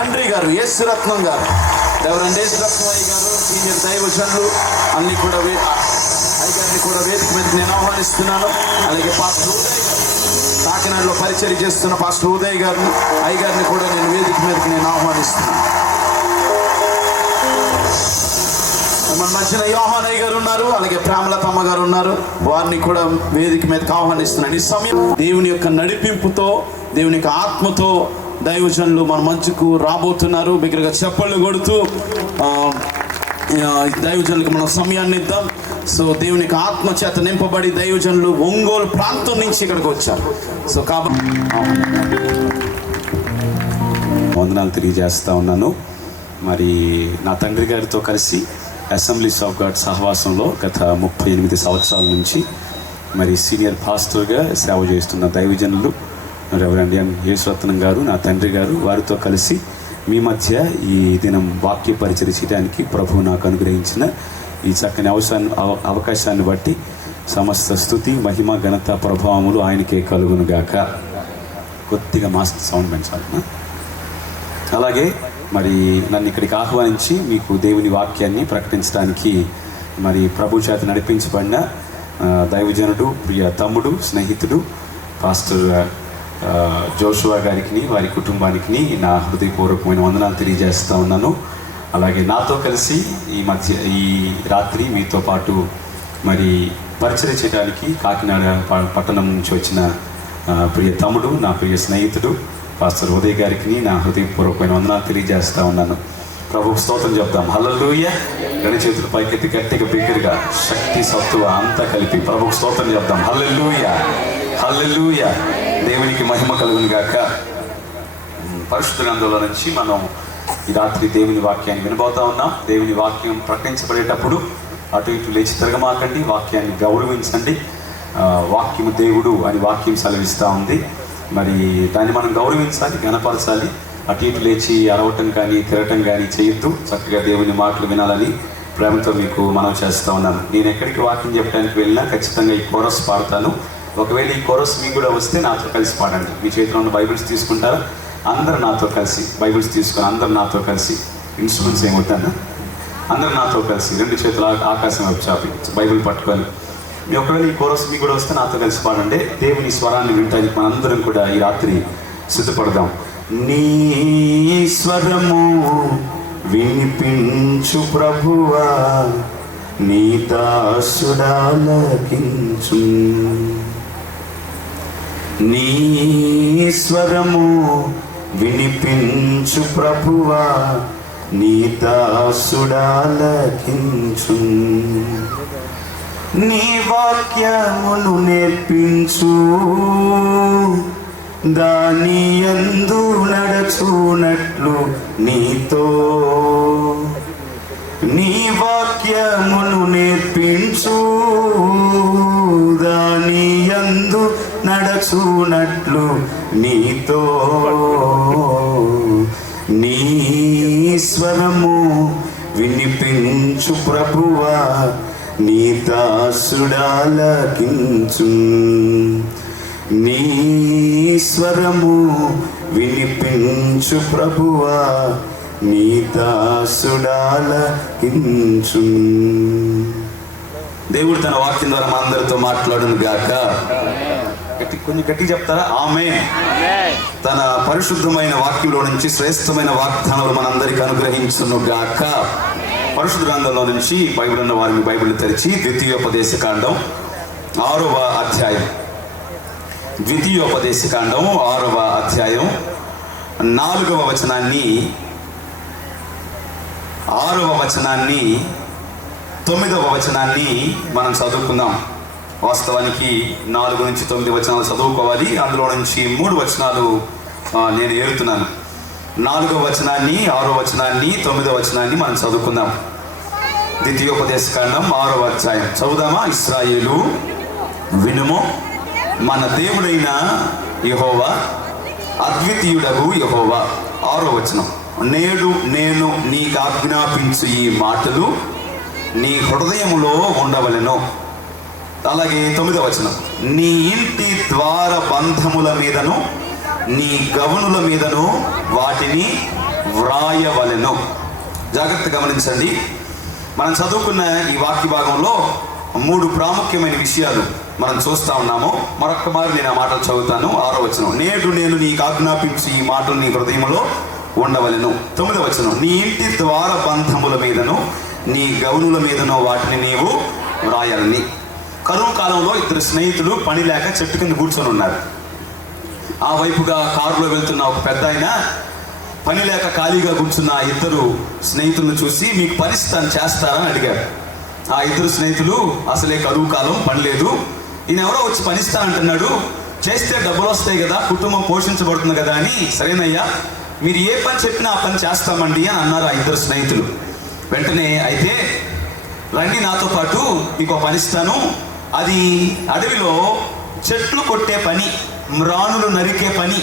తండ్రి గారు యేసురత్నం గారు, రెవరెండ్ యేసురత్నం అయ్య గారు, సీనియర్ దైవజనులు అన్ని కూడా అయ్యగారిని కూడా వేదిక మీద నేను ఆహ్వానిస్తున్నాను. అలాగే పాస్టర్ ఉదయ్ గారు, కాకినాడలో పరిచర్య చేస్తున్న పాస్టర్ ఉదయ్ గారిని అయ్యగారిని కూడా నేను వేదిక మీదకి నేను ఆహ్వానిస్తున్నాను. మన మధ్యన యోహానయ్య గారు ఉన్నారు, అలాగే ప్రేమలతమ్మ గారు ఉన్నారు, వారిని కూడా వేదిక మీదకి ఆహ్వానిస్తున్నాను. ఈ సమయం దేవుని యొక్క నడిపింపుతో, దేవుని యొక్క ఆత్మతో దైవజనులు మన మంచుకు రాబోతున్నారు. బిగ్గరగా చప్పళ్ళు కొడుతూ దైవజనులకు మనం సమయాన్ని ఇద్దాం. సో దేవుని యొక్క ఆత్మ చేత నింపబడి దైవజనులు ఒంగోలు ప్రాంతం నుంచి ఇక్కడికి వచ్చారు. సో కాబట్టి వందనాలు తెలియజేస్తా ఉన్నాను. మరి నా తండ్రి గారితో కలిసి అసెంబ్లీస్ ఆఫ్ గాడ్ సహవాసంలో గత 38 సంవత్సరాల నుంచి మరి సీనియర్ పాస్టర్గా సేవ చేస్తున్న దైవజనులు రెవరెండ్ యేసురత్నం గారు, నా తండ్రి గారు, వారితో కలిసి మీ మధ్య ఈ దినం వాక్య పరిచర్య చేయడానికి ప్రభువు నాకు అనుగ్రహించిన ఈ చక్కని అవకాశాన్ని బట్టి సమస్త స్తుతి, మహిమ, ఘనత, ప్రభావములు ఆయనకే కలుగునుగాక. కొద్దిగా మాస్టర్ సౌండ్ పెంచాలి. అలాగే మరి నన్ను ఇక్కడికి ఆహ్వానించి మీకు దేవుని వాక్యాన్ని ప్రకటించడానికి మరి ప్రభు చేత నడిపించబడిన దైవజనుడు, ప్రియ తమ్ముడు, స్నేహితుడు పాస్టర్ జోషువా గారికి, వారి కుటుంబానికి నా హృదయపూర్వకమైన వందనాలు తెలియజేస్తూ ఉన్నాను. అలాగే నాతో కలిసి ఈ రాత్రి మీతో పాటు మరి పరిచయం చేయడానికి కాకినాడ పట్టణం నుంచి వచ్చిన ప్రియ తమ్ముడు, నా ప్రియ స్నేహితుడు పాస్టర్ ఉదయ్ గారికి నా హృదయపూర్వకమైన వందనాలు తెలియజేస్తూ ఉన్నాను. ప్రభువు స్తోత్రం చెప్తాం. హల్లెలూయా. రెండు చేతులు పైకెత్తి గట్టిగా బిగ్గరగా శక్తి సత్తువ అంతా కలిపి ప్రభువు స్తోత్రం చెప్తాం. హల్లెలూయా, హల్లెలూయా. దేవునికి మహిమ కలుగును గాక. పరిశుద్ధ గ్రంథంలో నుంచి మనం ఈ రాత్రి దేవుని వాక్యాన్ని వినబోతా ఉన్నాం. దేవుని వాక్యం ప్రకటించబడేటప్పుడు అటు ఇటు లేచి తిరగమాకండి, వాక్యాన్ని గౌరవించండి. వాక్యము దేవుడు అని వాక్యం సెలవిస్తూ ఉంది. మరి దాన్ని మనం గౌరవించాలి, ఘనపరచాలి. అటు ఇటు లేచి అరవటం కానీ తిరగటం కానీ చేయొద్దు. చక్కగా దేవుని మాటలు వినాలని ప్రేమతో మీకు మనం చేస్తూ ఉన్నాను. నేను ఎక్కడికి వాక్యం చెప్పడానికి వెళ్ళినా ఖచ్చితంగా ఈ కోరస్ పాడతాను. ఒకవేళ ఈ కోరస్ మీకు కూడా వస్తే నాతో కలిసి పాడండి. మీ చేతిలో ఉన్న బైబిల్స్ తీసుకుంటారా? అందరు నాతో కలిసి బైబిల్స్ తీసుకొని అందరు నాతో కలిసి, ఇన్స్ట్రుమెంట్స్ ఏమవుతాను, అందరు నాతో కలిసి రెండు చేతులు ఆకాశం వైపు చాపి బైబిల్ పట్టుకొని మీ ఒకవేళ ఈ కోరస్ మీకు కూడా వస్తే నాతో కలిసి పాడండి. దేవుని స్వరాన్ని వినటానికి మనందరం కూడా ఈ రాత్రి సిద్ధపడదాం. నీ స్వరము వినిపించు ప్రభువా, నీ దాసుడాలకించు. నీ స్వరము వినిపించు ప్రభువా, నీ దాసుడాలకించు. నీ వాక్యమును నేర్పించు, దాని యందు నడచునట్లు నీతో. నీ వాక్యమును నేర్పించు, దాని యందు నడచునట్లు నీతో. నీ స్వరము వినిపించు ప్రభువా, నీ దాసుడాలకించు. నీ స్వరము వినిపించు ప్రభువా, నీ దాసుడాలకించు. దేవుడు తన వాక్యం ద్వారా మా అందరితో మాట్లాడును గాక. కొంచెం గట్టి చెప్తారా? ఆమేన్. తన పరిశుద్ధమైన వాక్యంలో నుంచి శ్రేష్టమైన వాగ్దానాలు మనందరికీ అనుగ్రహించును గాక. పరిశుద్ధ గ్రంథంలో నుంచి బైబిల్ ఉన్న వారిని బైబిల్ తెరిచి ద్వితీయోపదేశకాండం 6వ అధ్యాయం, ద్వితీయోపదేశకాండం 6వ అధ్యాయం 4వ వచనాన్ని, 6వ వచనాన్ని, 9వ వచనాన్ని మనం చదువుకుందాం. వాస్తవానికి 4 నుంచి 9 వచనాలు చదువుకోవాలి. అందులో నుంచి 3 వచనాలు నేను ఏరుతున్నాను. 4వ వచనాన్ని, 6వ వచనాన్ని, 9వ వచనాన్ని మనం చదువుకుందాం. ద్వితీయోపదేశకాండం 6వ అధ్యాయం చదువుదామా? ఇశ్రాయేలు వినుము, మన దేవుడైన యెహోవా అద్వితీయుడగు యెహోవా. 6వ వచనం, నేడు నేను నీకు ఆజ్ఞాపించు ఈ మాటలు నీ హృదయములో ఉండవలెను. అలాగే 9వ వచనం, నీ ఇంటి ద్వార బంధముల మీదను నీ గవనుల మీదను వాటిని వ్రాయవలెను. జాగ్రత్త గమనించండి. మనం చదువుకున్న ఈ వాక్య భాగంలో 3 ప్రాముఖ్యమైన విషయాలు మనం చూస్తా ఉన్నాము. మరొక్క మారు నేను ఆ మాటలు చదువుతాను. 6వ వచనం, నేడు నేను నీకు ఆజ్ఞాపించి ఈ మాటలు నీ హృదయంలో ఉండవలెను. 9వ వచనం, నీ ఇంటి ద్వార బంధముల మీదను నీ గౌనుల మీదను వాటిని నీవు వ్రాయాలని. కరువు కాలంలో 2 స్నేహితులు పని లేక చెట్టు కింద కూర్చొని ఉన్నారు. ఆ వైపుగా కారులో వెళ్తున్న ఒక పెద్ద ఆయన పని లేక ఖాళీగా కూర్చున్న 2 స్నేహితులను చూసి, మీకు పరిస్థితి చేస్తారని అడిగారు. ఆ 2 స్నేహితులు, అసలే కరువు కాలం, పని లేదు, ఈయన ఎవరో వచ్చి పనిస్తానంటున్నాడు, చేస్తే డబ్బులు వస్తాయి కదా, కుటుంబం పోషించబడుతుంది కదా అని, సరేనయ్యా మీరు ఏ పని చెప్పినా ఆ పని చేస్తామండి అని అన్నారు ఆ 2 స్నేహితులు. వెంటనే, అయితే రండి నాతో పాటు, మీకు పని ఇస్తాను, అది అడవిలో చెట్లు కొట్టే పని, మ్రాణులు నరికే పని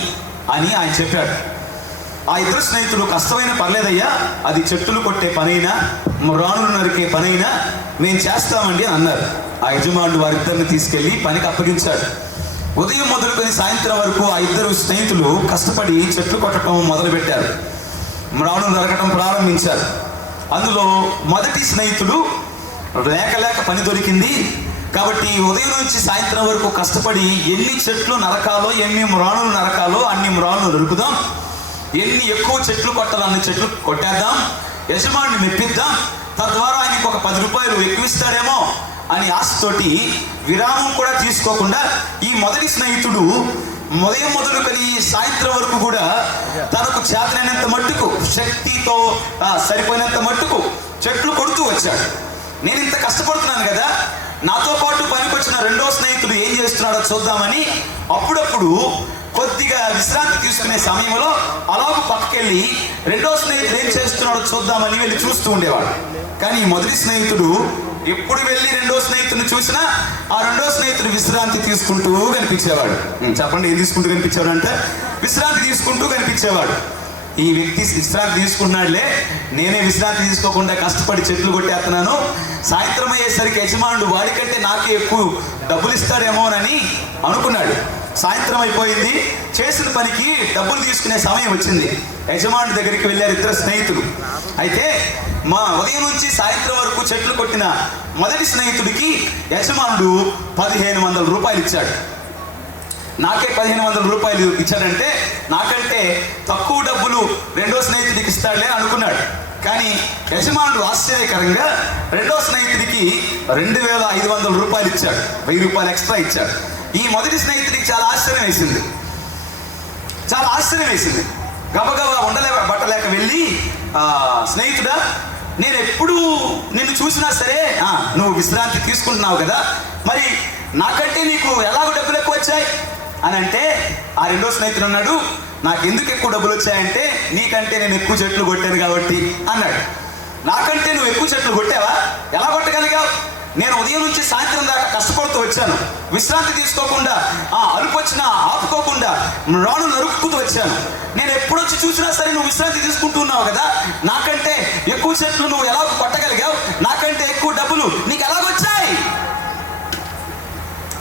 అని ఆయన చెప్పాడు. ఆ 2 స్నేహితులు, కష్టమైన పర్లేదయ్యా, అది చెట్టులు కొట్టే పనైనా మ్రాణులు నరికే పనైనా మేము చేస్తామండి అని అన్నారు. ఆ యజమానుడు వారిద్దరిని తీసుకెళ్లి పనికి అప్పగించాడు. ఉదయం మొదలుకొని సాయంత్రం వరకు ఆ 2 స్నేహితులు కష్టపడి చెట్లు కొట్టడం మొదలుపెట్టారు, మ్రాణులు నరకటం ప్రారంభించారు. అందులో మొదటి స్నేహితుడు లేక పని దొరికింది కాబట్టి ఉదయం నుంచి సాయంత్రం వరకు కష్టపడి ఎన్ని చెట్లు నరకాలో, ఎన్ని మ్రాణులు నరకాలో అన్ని మ్రాణులు నరుకుదాం, ఎన్ని ఎక్కువ చెట్లు కొట్టాలో అన్ని చెట్లు కొట్టేద్దాం, యజమానిని మెప్పిద్దాం, తద్వారా ఆయనకు ఒక 10 రూపాయలు ఎక్కువ ఇస్తాడేమో అని ఆశతోటి విరామం కూడా తీసుకోకుండా ఈ మొదటి స్నేహితుడు ఉదయం మొదలుకొని సాయంత్రం వరకు కూడా తనకు చేతనైనంత మట్టుకు, శక్తితో సరిపోయినంత మట్టుకు చెట్లు కొడుతూ వచ్చాడు. నేను ఇంత కష్టపడుతున్నాను కదా, నాతో పాటు పనికొచ్చిన 2వ స్నేహితుడు ఏం చేస్తున్నాడో చూద్దామని అప్పుడప్పుడు కొద్దిగా విశ్రాంతి తీసుకునే సమయంలో అలాగూ పక్కకెళ్ళి 2వ స్నేహితుడు ఏం చేస్తున్నాడో చూద్దామని వెళ్ళి చూస్తూ ఉండేవాడు. కానీ మొదటి స్నేహితుడు ఎప్పుడు వెళ్ళి 2వ స్నేహితుడిని చూసినా ఆ 2వ స్నేహితుడు విశ్రాంతి తీసుకుంటూ కనిపించేవాడు. చెప్పండి, ఏం తీసుకుంటూ కనిపించేవాడు అంటే విశ్రాంతి తీసుకుంటూ కనిపించేవాడు. ఈ వ్యక్తి విశ్రాంతి తీసుకుంటున్నాడులే, నేనే విశ్రాంతి తీసుకోకుండా కష్టపడి చెట్లు కొట్టేస్తున్నాను, సాయంత్రం అయ్యేసరికి యజమానుడు వాడికంటే నాకే ఎక్కువ డబ్బులు ఇస్తాడేమోనని అనుకున్నాడు. సాయంత్రం అయిపోయింది, చేసిన పనికి డబ్బులు తీసుకునే సమయం వచ్చింది. యజమానుడి దగ్గరికి వెళ్ళారు 2 స్నేహితులు. అయితే మా ఉదయం నుంచి సాయంత్రం వరకు చెట్లు కొట్టిన మొదటి స్నేహితుడికి యజమానుడు 1500 రూపాయలు ఇచ్చాడు. నాకే 1500 రూపాయలు ఇచ్చాడంటే నాకంటే తక్కువ డబ్బులు 2వ స్నేహితుడికి ఇస్తాడులే అనుకున్నాడు. కానీ యజమానుడు ఆశ్చర్యకరంగా 2వ స్నేహితుడికి 2500 రూపాయలు ఇచ్చాడు, 1000 రూపాయలు ఎక్స్ట్రా ఇచ్చాడు. ఈ మొదటి స్నేహితుడికి చాలా ఆశ్చర్యం వేసింది. గబగబా ఉండలేక బట్టలేక వెళ్ళి, స్నేహితుడా, నేను ఎప్పుడు నిన్ను చూసినా సరే నువ్వు విశ్రాంతి తీసుకుంటున్నావు కదా, మరి నాకంటే నీకు ఎలాగో డబ్బులు ఎక్కువ వచ్చాయి అని అంటే, ఆ 2వ స్నేహితుడు అన్నాడు, నాకు ఎందుకు ఎక్కువ డబ్బులు వచ్చాయంటే నీకంటే నేను ఎక్కువ చెట్లు కొట్టాను కాబట్టి అన్నాడు. నాకంటే నువ్వు ఎక్కువ చెట్లు కొట్టావా? ఎలా కొట్టగలిగావు? నేను ఉదయం నుంచి సాయంత్రం దాకా కష్టపడుతూ వచ్చాను, విశ్రాంతి తీసుకోకుండా, అలుపు వచ్చినా ఆపుకోకుండా రాను నరుక్కుతూ వచ్చాను. నేను ఎప్పుడొచ్చి చూసినా సరే నువ్వు విశ్రాంతి తీసుకుంటున్నావు కదా, నాకంటే ఎక్కువ చెట్లు నువ్వు ఎలా కొట్టగలిగావు? నాకంటే ఎక్కువ డబ్బులు నీకు ఎలాగొచ్చాయి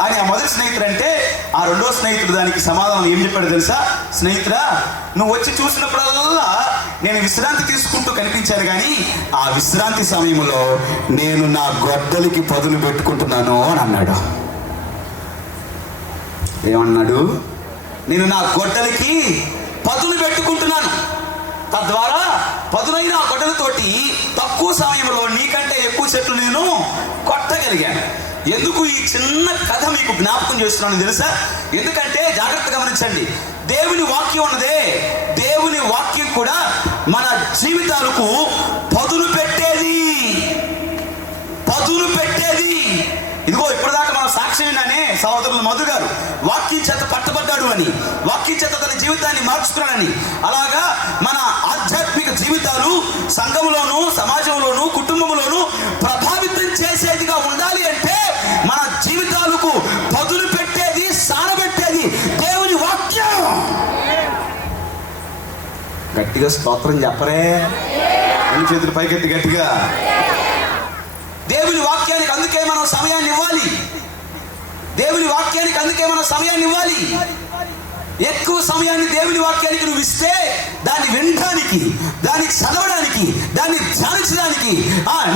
అని ఆ మొదటి స్నేహితుడు అంటే, ఆ 2వ స్నేహితుడు దానికి సమాధానం ఏం చెప్పాడు తెలుసా? స్నేహితుడా, నువ్వు వచ్చి చూసినప్పుడల్లా నేను విశ్రాంతి తీసుకుంటూ కనిపించాను, కానీ ఆ విశ్రాంతి సమయంలో నేను నా గొడ్డలికి పదులు పెట్టుకుంటున్నాను అని అన్నాడు. ఏమన్నాడు? నేను నా గొడ్డలికి పదులు పెట్టుకుంటున్నాను, తద్వారా పదునైన ఆ గొడ్డలతోటి తక్కువ సమయంలో నీకంటే ఎక్కువ చెట్లు నేను కొట్టగలిగాను. ఎందుకు ఈ చిన్న కథ మీకు జ్ఞాపకం చేస్తున్నాను తెలుసా? ఎందుకంటే జాగ్రత్త గమనించండి, దేవుని వాక్యం ఉన్నదే, దేవుని వాక్యం కూడా మన జీవితాలకు పదులు పెట్టేది. ఇదిగో ఇప్పటిదాకా మనం సాక్ష్యం విన్నానే, సహోదరులు మధు గారు వాక్యం చేత పట్టబడ్డాడు అని, వాక్యం చేత తన జీవితాన్ని మార్చుకున్నాడని. అలాగా మన ఆధ్యాత్మిక జీవితాలు సంఘంలోనూ, సమాజంలోనూ, కుటుంబంలోనూ ప్రభావితం చేసేదిగా ఉండాలి అంటే మన జీవితాలకు పదులు పెట్టేది, సానబెట్టేది దేవుని వాక్యం. గట్టిగా స్తోత్రం చెప్పరే, అన్ని చేతులు పైకెత్తి గట్టిగా. దేవుని వాక్యానికి అందుకే మనం సమయాన్ని ఇవ్వాలి. ఎక్కువ సమయాన్ని దేవుని వాక్యానికి నువ్వు ఇస్తే దాన్ని వినడానికి, దాన్ని చదవడానికి, దాన్ని ధ్యానించడానికి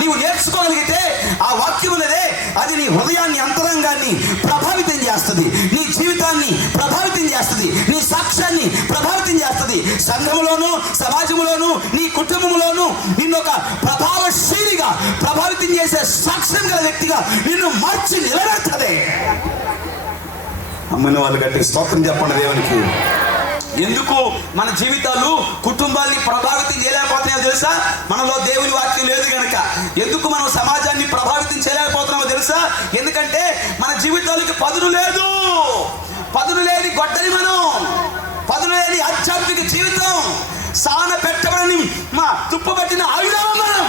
నీవు నేర్చుకోగలిగితే ఆ వాక్యం అనేదే అది నీ హృదయాన్ని, అంతరంగాన్ని ప్రభావితం చేస్తుంది, నీ జీవితాన్ని ప్రభావితం చేస్తుంది, నీ సాక్ష్యాన్ని ప్రభావితం చేస్తుంది. సంఘములోను, సమాజంలోను, నీ కుటుంబంలోను నిన్ను ఒక ప్రభావశీలిగా, ప్రభావితం చేసే సాక్ష్యం గల వ్యక్తిగా నిన్ను మార్చి నిలబెడుతుంది. అమ్మిన వాళ్ళు గట్టి స్తోత్రం చెప్పండి దేవునికి. ఎందుకు మన జీవితాలు కుటుంబాన్ని ప్రభావితం చేయలేకపోతున్నాయో తెలుసా? మనలో దేవుని వాక్యం లేదు కనుక. ఎందుకు మనం సమాజాన్ని ప్రభావితం చేయలేకపోతున్నామో తెలుసా? ఎందుకంటే మన జీవితాలకి పదును లేదు. పదును లేని గొడ్డలి మనం, పదును లేని ఆధ్యాత్మిక జీవితం, సాన పెట్టబడని తుప్పబట్టిన ఆయుధం మనం.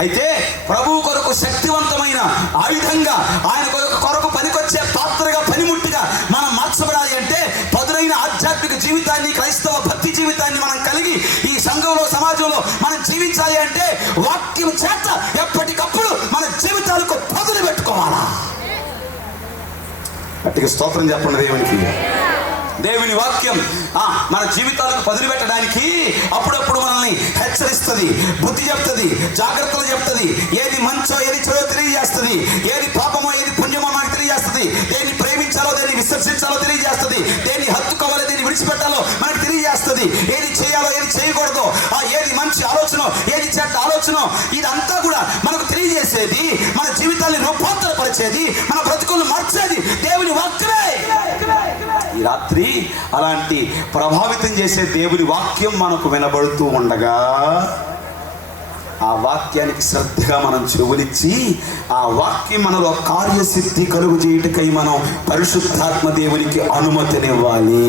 అయితే ప్రభువు కొరకు శక్తివంతమైన ఆయుధంగా, ఆయన కొరకు పనికొచ్చే పాత్రగా, పనిముట్టుగా మనం మార్చబడాలి అంటే పదునైన ఆధ్యాత్మిక జీవితాన్ని, క్రైస్తవ భక్తి జీవితాన్ని మనం కలిగి ఈ సంఘంలో, సమాజంలో మనం జీవించాలి అంటే వాక్యం చేత ఎప్పటికప్పుడు మన జీవితాలకు పదును పెట్టుకోవాలా. గట్టిగా స్తోత్రం చెప్పండి దేవునికి. దేవుని వాక్యం మన జీవితాలకు పదులు పెట్టడానికి అప్పుడప్పుడు మనల్ని హెచ్చరిస్తుంది, బుద్ధి చెప్తుంది, జాగ్రత్తలు చెప్తుంది. ఏది మంచో ఏది చెడో తెలియజేస్తుంది, ఏది పాపమో ఏది పుణ్యమో మనకు తెలియజేస్తుంది, దేన్ని ప్రేమించాలో దేన్ని విసర్జించాలో తెలియజేస్తుంది, దేన్ని హత్తుకోవాలో దేన్ని విడిచిపెట్టాలో మనకు తెలియజేస్తుంది, ఏది చేయాలో ఏది చేయకూడదో, ఏది మంచి ఆలోచన ఏది చెడ్డ ఆలోచన, ఇదంతా కూడా మనకు తెలియజేసేది, మన జీవితాన్ని రూపాంతరపరిచేది, మన బ్రతుకులను మార్చేది దేవుని వాక్యమే. ఈ రాత్రి అలాంటి ప్రభావితం చేసే దేవుని వాక్యం మనకు వినబడుతూ ఉండగా ఆ వాక్యానికి శ్రద్ధగా మనం చెవులిచ్చి ఆ వాక్యం మనలో కార్యసిద్ధి కలుగు చేయుటకై మనం పరిశుద్ధాత్మ దేవునికి అనుమతినివ్వాలి.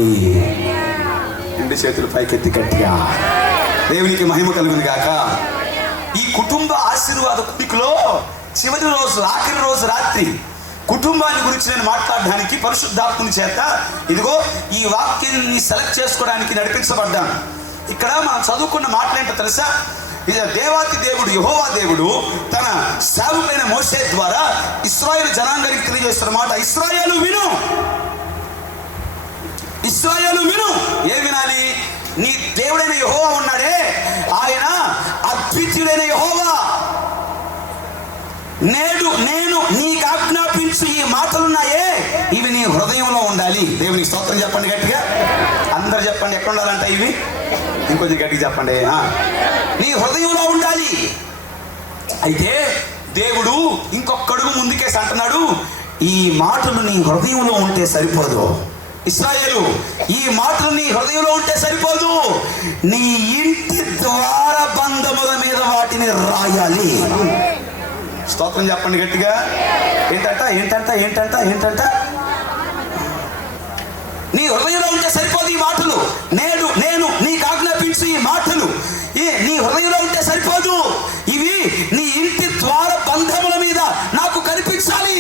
రెండు చేతులు పైకెత్తి గట్టిగా దేవునికి మహిమ కలుగును గాక. ఈ కుటుంబ ఆశీర్వాద కూడికలో చివరి రోజు, ఆఖరి రోజు రాత్రి కుటుంబాన్ని గురించి నేను మాట్లాడడానికి పరిశుద్ధాత్మని చేత ఇదిగో ఈ వాక్యాన్ని సెలెక్ట్ చేసుకోవడానికి నడిపించబడ్డాను. ఇక్కడ మనం చదువుకున్న మాటలేంటో తెలుసా? ఇది దేవాతి దేవుడు యెహోవా దేవుడు తన సేవకుడైన మోషే ద్వారా ఇశ్రాయేలు జనాంగానికి తెలియజేస్తున్న మాట, ఇశ్రాయేలు విను, ఇశ్రాయేలు విను. ఏం వినాలి? నీ దేవుడైన యెహోవా ఉన్నాడే, ఆయన అద్వితీయుడైన యెహోవా. నేడు నేను నీకు ఆజ్ఞాపించు ఈ మాటలున్నాయే, ఇవి నీ హృదయంలో ఉండాలి. దేవునికి స్తోత్రం చెప్పండి గట్టిగా. అందరు చెప్పండి, ఎక్కడ ఉండాలంట ఇవి? ఇంకొంచెం గట్టిగా చెప్పండి. నీ హృదయంలో ఉండాలి. అయితే దేవుడు ఇంకొక అడుగు ముందుకేసి అంటున్నాడు, ఈ మాటలు నీ హృదయంలో ఉంటే సరిపోదు ఇశ్రాయేలు, ఈ మాటలు నీ హృదయంలో ఉంటే సరిపోదు, నీ ఇంటి ద్వారబంధముల మీద వాటిని రాయాలి. స్తోత్రం చెప్పండి గట్టిగా. ఏంటంట ఏంటంట ఏంటంట ఏంటంట? నీ హృదయంలో ఉంటే సరిపోదు ఈ మాటలు. నేడు నేను నీకు ఆజ్ఞాపించు ఈ మాటలు నీ హృదయంలో ఉంటే సరిపోదు, ఇవి నీ ఇంటి ద్వార బంధముల మీద నాకు కనిపించాలి.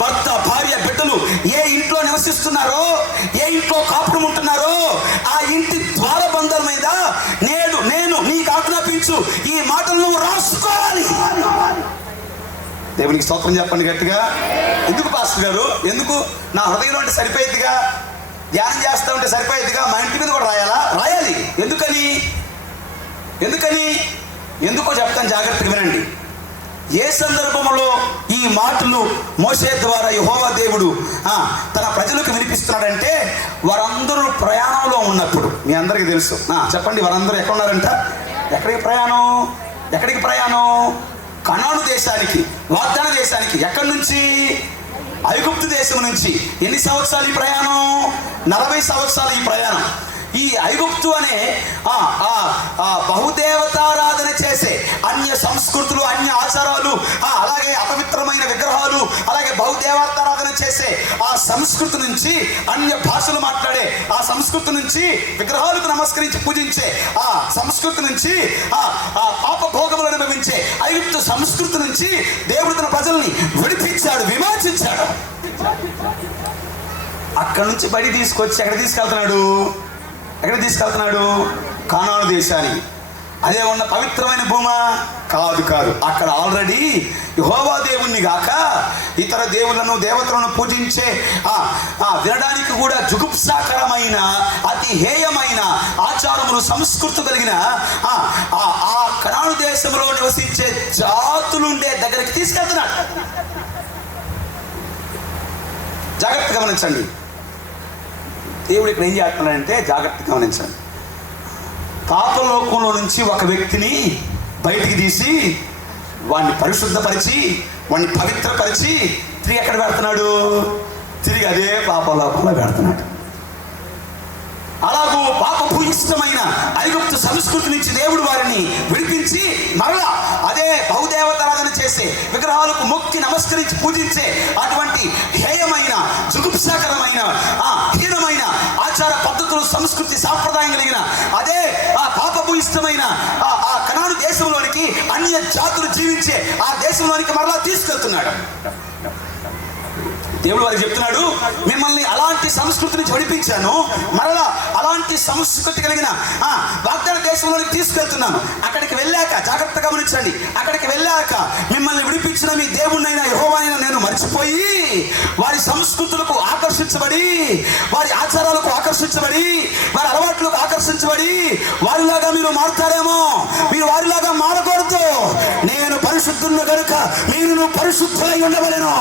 భర్త, భార్య, బిడ్డలు ఏ ఇంట్లో నివసిస్తున్నారో, ఏ ఇంట్లో కాపురం ఉంటున్నారో ఆ ఇంటి ద్వార బంధాల మీద నేడు నేను నీకు ఆజ్ఞాపించు ఈ మాటలు నువ్వు రాసుకోవాలి. దేవునికి స్తోత్రం చెప్పండి గట్టిగా. ఎందుకు పాస్టర్ గారు? ఎందుకు? నా హృదయంలో ఉంటే సరిపోయేదిగా, ధ్యానం చేస్తా ఉంటే సరిపోయేదిగా, మా ఇంటి మీద కూడా రాయాలా? రాయాలి. ఎందుకని? ఎందుకని? ఎందుకో చెప్తాను, జాగ్రత్తగా వినండి. ఏ సందర్భంలో ఈ మాటలు మోషే ద్వారా యెహోవా దేవుడు తన ప్రజలకు వినిపిస్తున్నాడంటే, వారందరూ ప్రయాణంలో ఉన్నప్పుడు. మీ అందరికీ తెలుసు. చెప్పండి, వారందరూ ఎక్కడ ఉన్నారంట? ఎక్కడికి ప్రయాణం? ఎక్కడికి ప్రయాణం? కనాను దేశానికి, వాగ్దాన దేశానికి. ఎక్కడి నుంచి? ఐగుప్తు దేశం నుంచి. ఎన్ని సంవత్సరాలు ఈ ప్రయాణం? 40 సంవత్సరాలు ఈ ప్రయాణం. ఈ ఐగుప్తు అనే బహుదేవతారాధన చేసే అన్య సంస్కృతులు, అన్య ఆచారాలు, అలాగే అపవిత్రమైన విగ్రహాలు, అలాగే బహుదేవతారాధన చేసే ఆ సంస్కృతి నుంచి, అన్య భాషలు మాట్లాడే ఆ సంస్కృతి నుంచి, విగ్రహాలకు నమస్కరించి పూజించే ఆ సంస్కృతి నుంచి, పాప భోగములు అనుభవించే ఐగుప్తు సంస్కృతి నుంచి దేవుడు తన ప్రజల్ని విడిపించాడు, విమోచించాడు. అక్కడి నుంచి బడి తీసుకొచ్చి ఎక్కడ తీసుకెళ్తున్నాడు? ఎక్కడ తీసుకెళ్తున్నాడు? కానాను దేశానికి. అదే ఉన్న పవిత్రమైన భూమా? కాదు. అక్కడ ఆల్రెడీ యెహోవా దేవుణ్ణి గాక ఇతర దేవులను దేవతలను పూజించే వినడానికి కూడా జుగుప్సాకరమైన అతి హేయమైన ఆచారములు సంస్కృతి కలిగిన ఆ కనాను దేశంలో నివసించే జాతులుండే దగ్గరికి తీసుకెళ్తున్నాడు. జాగ్రత్తగా గమనించండి. దేవుడు ఇక్కడ ఏం చేస్తున్నాడంటే జాగ్రత్తగా గమనించండి. పాపలోకంలో నుంచి ఒక వ్యక్తిని బయటికి తీసి వాడిని పరిశుద్ధపరిచి వాడిని పవిత్రపరిచి తిరిగి ఎక్కడ పెడుతున్నాడు? తిరిగి అదే పాపలోకంలో పెడుతున్నాడు. అలాగూ పాపభూయిష్టమైన ఐగుప్తు సంస్కృతి నుంచి దేవుడు వారిని విడిపించి మరలా అదే బహుదేవతారాధన చేసే విగ్రహాలకు మొక్కి నమస్కరించి పూజించే అటువంటి హేయమైన జుగుప్సాకరమైన హీనమైన ఆచార పద్ధతులు సంస్కృతి సాంప్రదాయం కలిగిన అదే పాపభూయిష్టమైన ఆ కనాను దేశంలోనికి అన్య జాతులు జీవించే ఆ దేశంలోనికి మరలా తీసుకెళ్తున్నాడు. దేవుడు వారికి చెప్తున్నాడు, మిమ్మల్ని అలాంటి సంస్కృతి నుంచి విడిపించాను, మరలా అలాంటి సంస్కృతి కలిగిన వాగ్దాన దేశంలోకి తీసుకెళ్తున్నాను. అక్కడికి వెళ్ళాక జాగ్రత్తగా గమనించండి, అక్కడికి వెళ్ళాక మిమ్మల్ని విడిపించిన మీ దేవుణ్ణైనా యెహోవానైనా నేను మర్చిపోయి వారి సంస్కృతులకు ఆకర్షించబడి వారి ఆచారాలకు ఆకర్షించబడి వారి అలవాట్లకు ఆకర్షించబడి వారిలాగా మీరు మారుతారేమో. మీరు వారిలాగా మారకూడదు. నేను పరిశుద్ధుని కనుక మీరు పరిశుద్ధులై ఉండవలెను.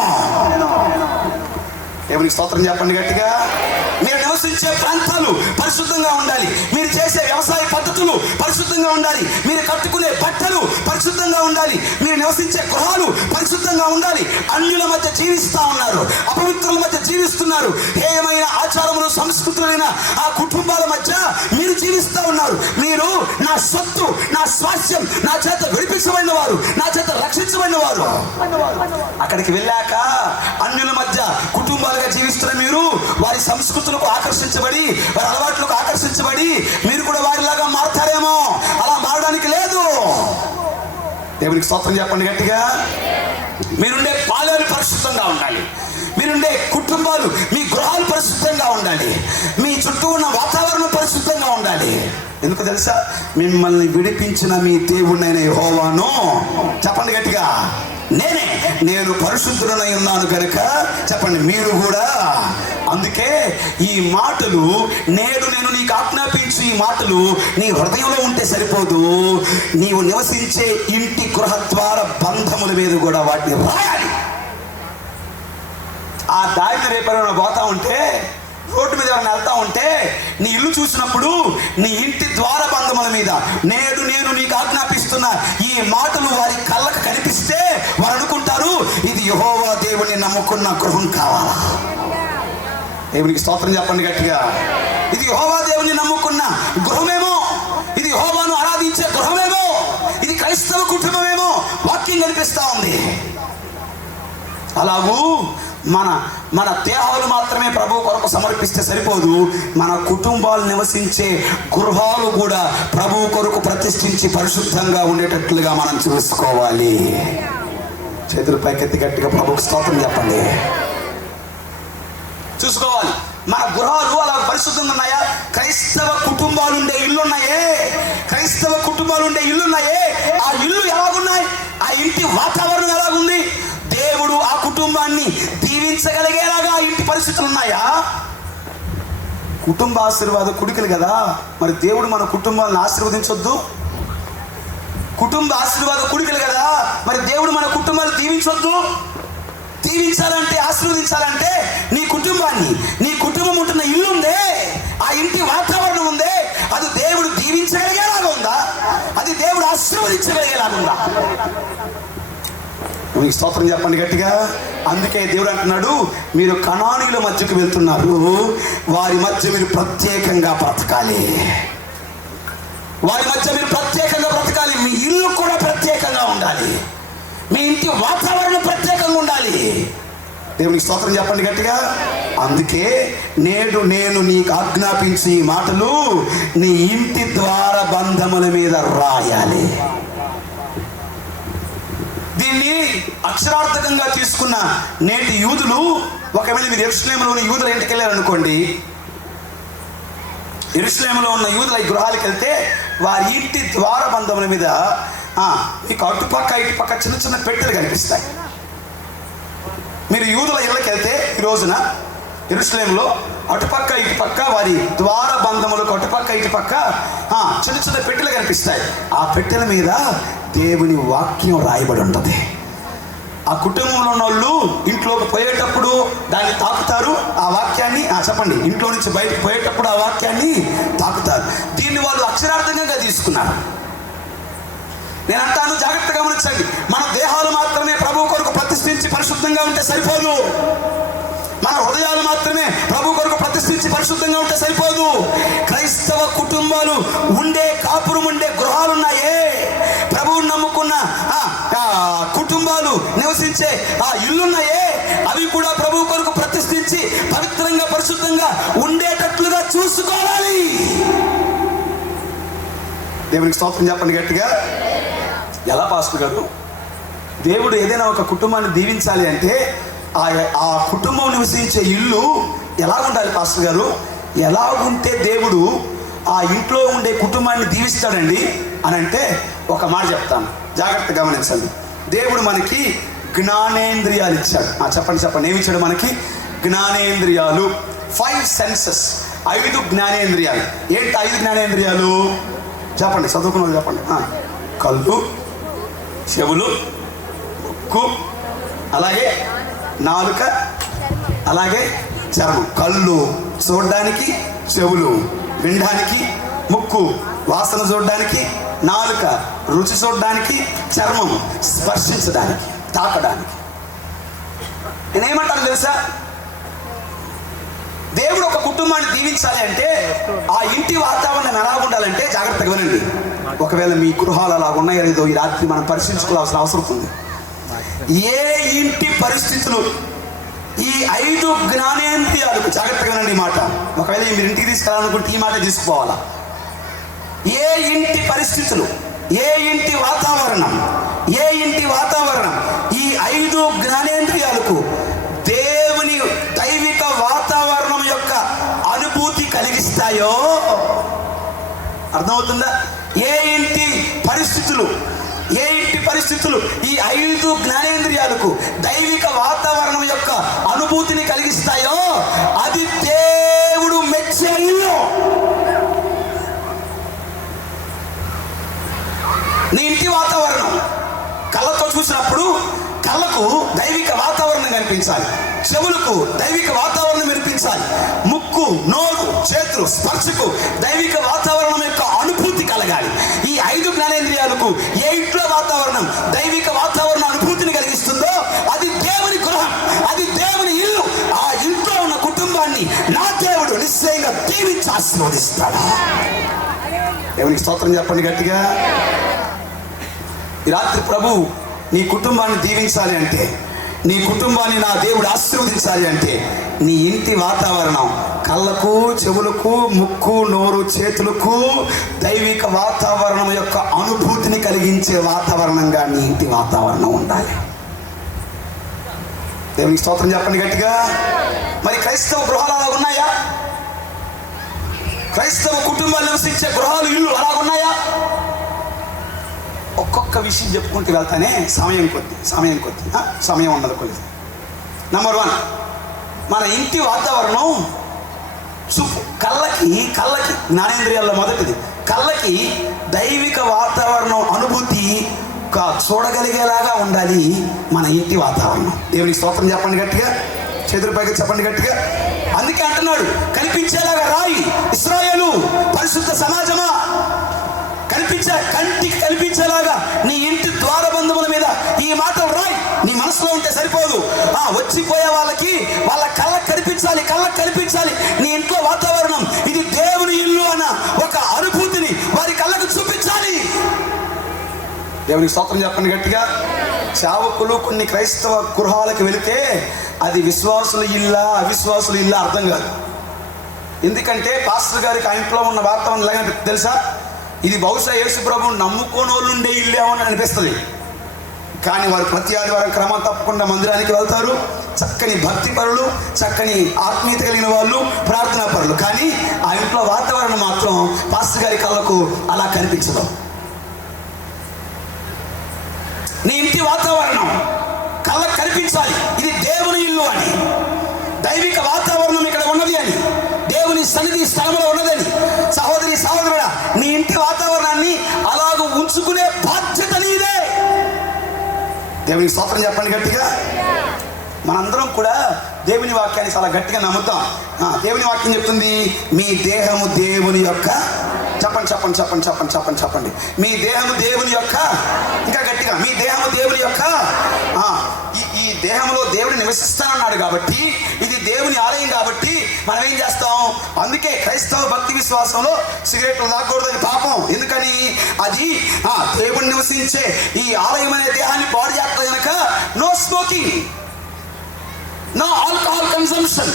దేవునికి స్తోత్రం చెప్పండి గట్టిగా. మీరు నివసించే ప్రాంతాలు పరిశుద్ధంగా ఉండాలి. మీరు చేసే వ్యవసాయ పద్ధతులు పరిశుద్ధంగా ఉండాలి. మీరు కట్టుకునే బట్టలు పరిశుద్ధంగా ఉండాలి. మీరు నివసించే గృహాలు పరిశుద్ధంగా ఉండాలి. అన్యుల మధ్య జీవిస్తూ ఉన్నారు, అపవిత్రుల మధ్య జీవిస్తున్నారు. ఏమైనా ఆచారములు సంస్కృతులైన ఆ కుటుంబాల మధ్య మీరు జీవిస్తూ ఉన్నారు. మీరు నా సొత్తు, నా స్వాస్థ్యం, నా చేత విడిపించబడిన వారు, నా చేత రక్షించబడిన వారు. అక్కడికి వెళ్ళాక అన్యుల మధ్య కుటుంబాలుగా జీవిస్తున్న మీరు వారి సంస్కృతులకు ఆకర్షించబడి వారి అలవాట్లకు ఆకర్షించబడి మీరు కూడా వారిలాగా మారుతారేమో. అలా మారడానికి లేదు. దేవునికి స్తోత్రం చెప్పండి గట్టిగా. మీరుండే పాలెలు పరిశుద్ధంగా ఉండాలి. మీరుండే కుటుంబాలు, మీ గృహాలు పరిశుద్ధంగా ఉండాలి. మీ చుట్టూ ఉన్న వాతావరణం పరిశుద్ధంగా ఉండాలి. ఎందుకు తెలుసా? మిమ్మల్ని విడిపించిన మీ దేవుణ్ణైన యెహోవాను చెప్పండి గట్టిగా, నేను పరిశుద్ధుడనై ఉన్నాను కనుక చెప్పండి మీరు కూడా. అందుకే ఈ మాటలు నేడు నేను నీకు ఆజ్ఞాపించు ఈ మాటలు నీ హృదయంలో ఉంటే సరిపోదు, నీవు నివసించే ఇంటి గృహద్వార బంధముల మీద కూడా వాటిని రాయాలి. ఆ దారిని రేపైనా పోతా ఉంటే, రోడ్డు మీద ఎవరైనా వెళ్తా ఉంటే నీ ఇల్లు చూసినప్పుడు నీ ఇంటి ద్వారబంధముల మీద నేడు నేను నీకు ఆజ్ఞాపిస్తున్న ఈ మాటలు వారి కళ్ళకు కనిపిస్తే వారు అనుకుంటారు ఇది యెహోవా దేవుని నమ్ముకున్న గృహం కావాలా. దేవునికి స్తోత్రం చెప్పండి గట్టిగా. ఇది యెహోవా దేవుని నమ్ముకున్న గృహమేమో, ఇది యెహోవాను ఆరాధించే గృహమేమో, ఇది క్రైస్తవ కుటుంబమేమో వాక్యం కనిపిస్తా ఉంది. అలాగూ మన దేహాలు మాత్రమే ప్రభు కొరకు సమర్పిస్తే సరిపోదు, మన కుటుంబాలు నివసించే గృహాలు కూడా ప్రభు కొరకు ప్రతిష్ఠించి పరిశుద్ధంగా ఉండేటట్లుగా మనం చూసుకోవాలి. చేతులు పైకెత్తి గట్టిగా ప్రభుకు స్తోత్రం చెప్పండి. చూసుకోవాలి. మన గృహాలు అలా పరిశుద్ధంగా ఉన్నాయా? క్రైస్తవ కుటుంబాలు ఉండే ఇల్లున్నాయే, క్రైస్తవ కుటుంబాలు ఉండే ఇల్లున్నాయే, ఆ ఇల్లు ఎలాగున్నాయి? ఆ ఇంటి వాతావరణం ఎలాగుంది? దేవుడు ఆ కుటుంబాన్ని దీవించగలిగేలాగా ఇంటి పరిస్థితులు ఉన్నాయా? కుటుంబ ఆశీర్వాద కుడికలు కదా, మరి దేవుడు మన కుటుంబాలను ఆశీర్వదించొద్దు? కుటుంబ ఆశీర్వాద కుడికలు కదా, మరి దేవుడు మన కుటుంబాలు దీవించొద్దు? దీవించాలంటే, ఆశీర్వదించాలంటే నీ కుటుంబాన్ని, నీ కుటుంబం ఉంటున్న ఇల్లు ఉందే, ఆ ఇంటి వాతావరణం ఉందే, అది దేవుడు దీవించగలిగేలాగా ఉందా? అది దేవుడు ఆశీర్వదించగలిగేలాగా ఉందా? మీకు స్తోత్రం చెప్పండి గట్టిగా. అందుకే దేవుడు అంటున్నాడు, మీరు కనానీయుల మధ్యకు వెళ్తున్నారు, వారి మధ్య మీరు ప్రత్యేకంగా బ్రతకాలి. వారి మధ్య మీరు ప్రత్యేకంగా బ్రతకాలి. మీ ఇల్లు కూడా ప్రత్యేకంగా ఉండాలి. మీ ఇంటి వాతావరణం ప్రత్యేకంగా ఉండాలి. దేవునికి స్తోత్రం చెప్పండి గట్టిగా. అందుకే నేడు నేను నీకు ఆజ్ఞాపించి ఈ మాటలు నీ ఇంటి ద్వార బంధముల మీద రాయాలి. దీన్ని అక్షరార్థకంగా తీసుకున్న నేటి యూదులు, ఒకవేళ మీరు యెరూషలేములోని యూదుల ఇంటికి వెళ్ళారనుకోండి, యెరూషలేములో ఉన్న యూదుల ఈ గృహాలకు వెళ్తే వారి ఇంటి ద్వారబంధముల మీద మీకు అటుపక్క ఇటుపక్క చిన్న చిన్న పెట్టెలు కనిపిస్తాయి. మీరు యూదుల ఇళ్ళకి వెళ్తే ఈ రోజున యెరూషలేములో అటుపక్క ఇటుపక్క వారి ద్వారబంధములకు అటుపక్క ఇటుపక్క చిన్న చిన్న పెట్టెలు కనిపిస్తాయి. ఆ పెట్టెల మీద దేవుని వాక్యం రాయబడి ఉంటుంది. ఆ కుటుంబంలో ఉన్న వాళ్ళు ఇంట్లోకి పోయేటప్పుడు దాన్ని తాకుతారు. ఆ వాక్యాన్ని చెప్పండి, ఇంట్లో నుంచి బయటకు పోయేటప్పుడు ఆ వాక్యాన్ని తాకుతారు. దీన్ని వాళ్ళు అక్షరార్థంగా తీసుకున్నారు. నేను అంటాను, జాగ్రత్తగా గమనించండి. మన దేహాలు మాత్రమే ప్రభు కొరకు ప్రతిష్ఠించి పరిశుద్ధంగా ఉంటే సరిపోదు. మన హృదయాలు మాత్రమే ప్రభు కొరకు ప్రతిష్ఠించి పరిశుద్ధంగా ఉంటే సరిపోదు. క్రైస్తవ కుటుంబాలు ఉండే, కాపురం ఉండే గృహాలున్నాయే, ప్రభువుని నమ్ముకున్న కుటుంబాలు నివసించే ఇల్లున్నాయే, అవి కూడా ప్రభు కొరకు ప్రతిష్ఠించి పవిత్రంగా పరిశుద్ధంగా ఉండేటట్లుగా చూసుకోవాలి. దేవునికి స్తోత్రం చెప్పండి గట్టిగా. ఎలా పాస్టర్ గారు, దేవుడు ఏదైనా ఒక కుటుంబాన్ని దీవించాలి అంటే ఆ కుటుంబం నివసించే ఇల్లు ఎలా ఉండాలి పాస్టర్ గారు? ఎలా ఉంటే దేవుడు ఆ ఇంట్లో ఉండే కుటుంబాన్ని దీవిస్తాడండి అని అంటే ఒక మాట చెప్తాను, జాగ్రత్తగా గమనించండి. దేవుడు మనకి జ్ఞానేంద్రియాలు ఇచ్చాడు. చెప్పండి ఏమి ఇచ్చాడు మనకి? జ్ఞానేంద్రియాలు. 5 సెన్సెస్, 5 జ్ఞానేంద్రియాలు. ఏంటి 5 జ్ఞానేంద్రియాలు? చెప్పండి, చదువుకున్న వాళ్ళు చెప్పండి. కళ్ళు, చెవులు, ముక్కు, అలాగే నాలుక, అలాగే చర్మం. కళ్ళు చూడడానికి, చెవులు వినడానికి, ముక్కు వాసన చూడడానికి, నాలుక రుచి చూడడానికి, చర్మం స్పర్శించడానికి, తాకడానికి. నేనేమంటాను తెలుసా? దేవుడు ఒక కుటుంబాన్ని దీవించాలి అంటే ఆ ఇంటి వాతావరణం ఎలా ఉండాలంటే జాగ్రత్తగా వినండి. ఒకవేళ మీ గృహాలు అలా ఉన్నాయో లేదో ఈ రాత్రి మనం పరిశీలించుకోవాల్సిన అవసరం ఉంది. ఏ ఇంటి పరిస్థితులు ఈ 5 జ్ఞానేంద్రియాలకు, జాగ్రత్తగా వినండి ఈ మాట, ఒకవేళ మీరు ఇంటికి తీసుకెళ్ళాలనుకుంటే ఈ మాట తీసుకుపోవాలా. ఏ ఇంటి పరిస్థితులు, ఏ ఇంటి వాతావరణం ఈ 5 జ్ఞానేంద్రియాలకు దేవుని దైవిక వాతావరణం యొక్క అనుభూతి కలిగిస్తాయో అర్థమవుతుందా? ఏ ఇంటి పరిస్థితులు ఈ 5 జ్ఞానేంద్రియాలకు దైవిక వాతావరణం యొక్క అనుభూతిని కలిగిస్తాయో అది దేవుడు మెచ్చే ఇల్లు. నీ ఇంటి వాతావరణం కళ్ళతో చూసినప్పుడు కళ్ళకు దైవిక వాతావరణం కనిపించాలి, చెవులకు దైవిక వాతావరణం వినిపించాలి, ముక్కు, నోరు, చేతులు, స్పర్శకు దైవిక వాతావరణం యొక్క అనుభూతి కలగాలి. ఈ 5 జ్ఞానేంద్రియాలకు ఏ ఇంట్లో వాతావరణం దైవిక వాతావరణ అనుభూతిని కలిగిస్తుందో అది దేవుని గృహం, అది దేవుని ఇల్లు. ఆ ఇంట్లో ఉన్న కుటుంబాన్ని నా దేవుడు నిశ్చయంగా దీవించి ఆశీర్వదిస్తాడు. దేవునికి స్తోత్రం చెప్పండి గట్టిగా. ఈ రాత్రి ప్రభు నీ కుటుంబాన్ని దీవించాలి అంటే, నీ కుటుంబాన్ని నా దేవుడు ఆశీర్వదించాలి అంటే నీ ఇంటి వాతావరణం కళ్ళకు, చెవులకు, ముక్కు, నోరు, చేతులకు దైవిక వాతావరణం యొక్క అనుభూతిని కలిగించే వాతావరణంగా నీ ఇంటి వాతావరణం ఉండాలి. దేవునికి స్తోత్రం చెప్పండి గట్టిగా. మరి క్రైస్తవ గృహాలు అలా ఉన్నాయా? క్రైస్తవ కుటుంబాలు నివసించే గృహాలు, ఇల్లు అలా ఉన్నాయా? ఒక్కొక్క విషయం చెప్పుకుంటూ వెళ్తానే సమయం ఉండదు కొద్ది. నంబర్ 1, మన ఇంటి వాతావరణం చూపు. కళ్ళకి జ్ఞానేంద్రియాల్లో మొదటిది కళ్ళకి దైవిక వాతావరణం అనుభూతి చూడగలిగేలాగా ఉండాలి మన ఇంటి వాతావరణం. దేవునికి స్తోత్రం చెప్పండి గట్టిగా, చేతుల పైకి చెప్పండి గట్టిగా. అందుకే అంటున్నాడు, కనిపించేలాగా రాయి ఇశ్రాయేలు పరిశుద్ధ సమాజమా, కంటికి కనిపించేలాగా నీ ఇంటి ద్వారబంధముల మీద ఈ మాటలు రాయి. నీ మనసులో ఉంటే సరిపోదు, వచ్చిపోయే వాళ్ళకి వాళ్ళ కళ్ళకు కనిపించాలి. నీ ఇంట్లో వాతావరణం ఇది దేవుని ఇల్లు అన్న ఒక అనుభూతిని వారి కళ్ళకు చూపించాలి. దేవునికి స్తోత్రం చెప్పండి గట్టిగా. సేవకులు కొన్ని క్రైస్తవ గృహాలకు వెళితే అది విశ్వాసుల ఇల్లా అవిశ్వాసుల ఇల్లా అర్థం కాదు. ఎందుకంటే పాస్టర్ గారికి ఆ ఇంట్లో ఉన్న వాతావరణం ఎలాగంటే తెలుసా? ఇది బహుశా యేసు ప్రభువుని నమ్ముకోని వాళ్ళు ఉండే ఇల్లేమో అని అనిపిస్తుంది. కానీ వారు ప్రతి ఆదివారం క్రమం తప్పకుండా మందిరానికి వెళ్తారు. చక్కని భక్తి పరులు, చక్కని ఆత్మీయత కలిగిన వాళ్ళు, ప్రార్థనా పరులు. కానీ ఆ ఇంట్లో వాతావరణం మాత్రం పాస్టర్ గారి కళ్ళకు అలా కనిపించదు. నీ ఇంటి వాతావరణం కళ్ళకు కనిపించాలి, ఇది దేవుని ఇల్లు అని, దైవిక వాతావరణం ఇక్కడ ఉన్నది అని, దేవుని సన్నిధి స్థలంలో ఉన్నదని. సహోదరి సహోదరుడా, నీ ఇంటి వాతావరణాన్ని అలాగ ఉంచుకునే బాధ్యత నీదే. దేవునికి స్తోత్రం చెప్పండి గట్టిగా. మనందరం కూడా దేవుని వాక్యాన్ని చాలా గట్టిగా నమ్ముతాం. దేవుని వాక్యం చెప్తుంది, మీ దేహము దేవుని యొక్క, చెప్పండి చెప్పండి చెప్పండి చెప్పండి చెప్పండి చెప్పండి, మీ దేహము దేవుని యొక్క, ఇంకా గట్టిగా, మీ దేహము దేవుని యొక్క, ఈ దేహంలో దేవుడు నివసిస్తానన్నాడు కాబట్టి, ఇది దేవుని ఆలయం కాబట్టి మనం ఏం చేస్తాం? అందుకే క్రైస్తవ భక్తి విశ్వాసంలో సిగరెట్లు తాగకూడదని పాపం. ఎందుకని? అది దేవుడు నివసించే ఈ ఆలయం అనే దేహాన్ని పాడు చేస్తుంది కనుక no smoking, no alcohol consumption.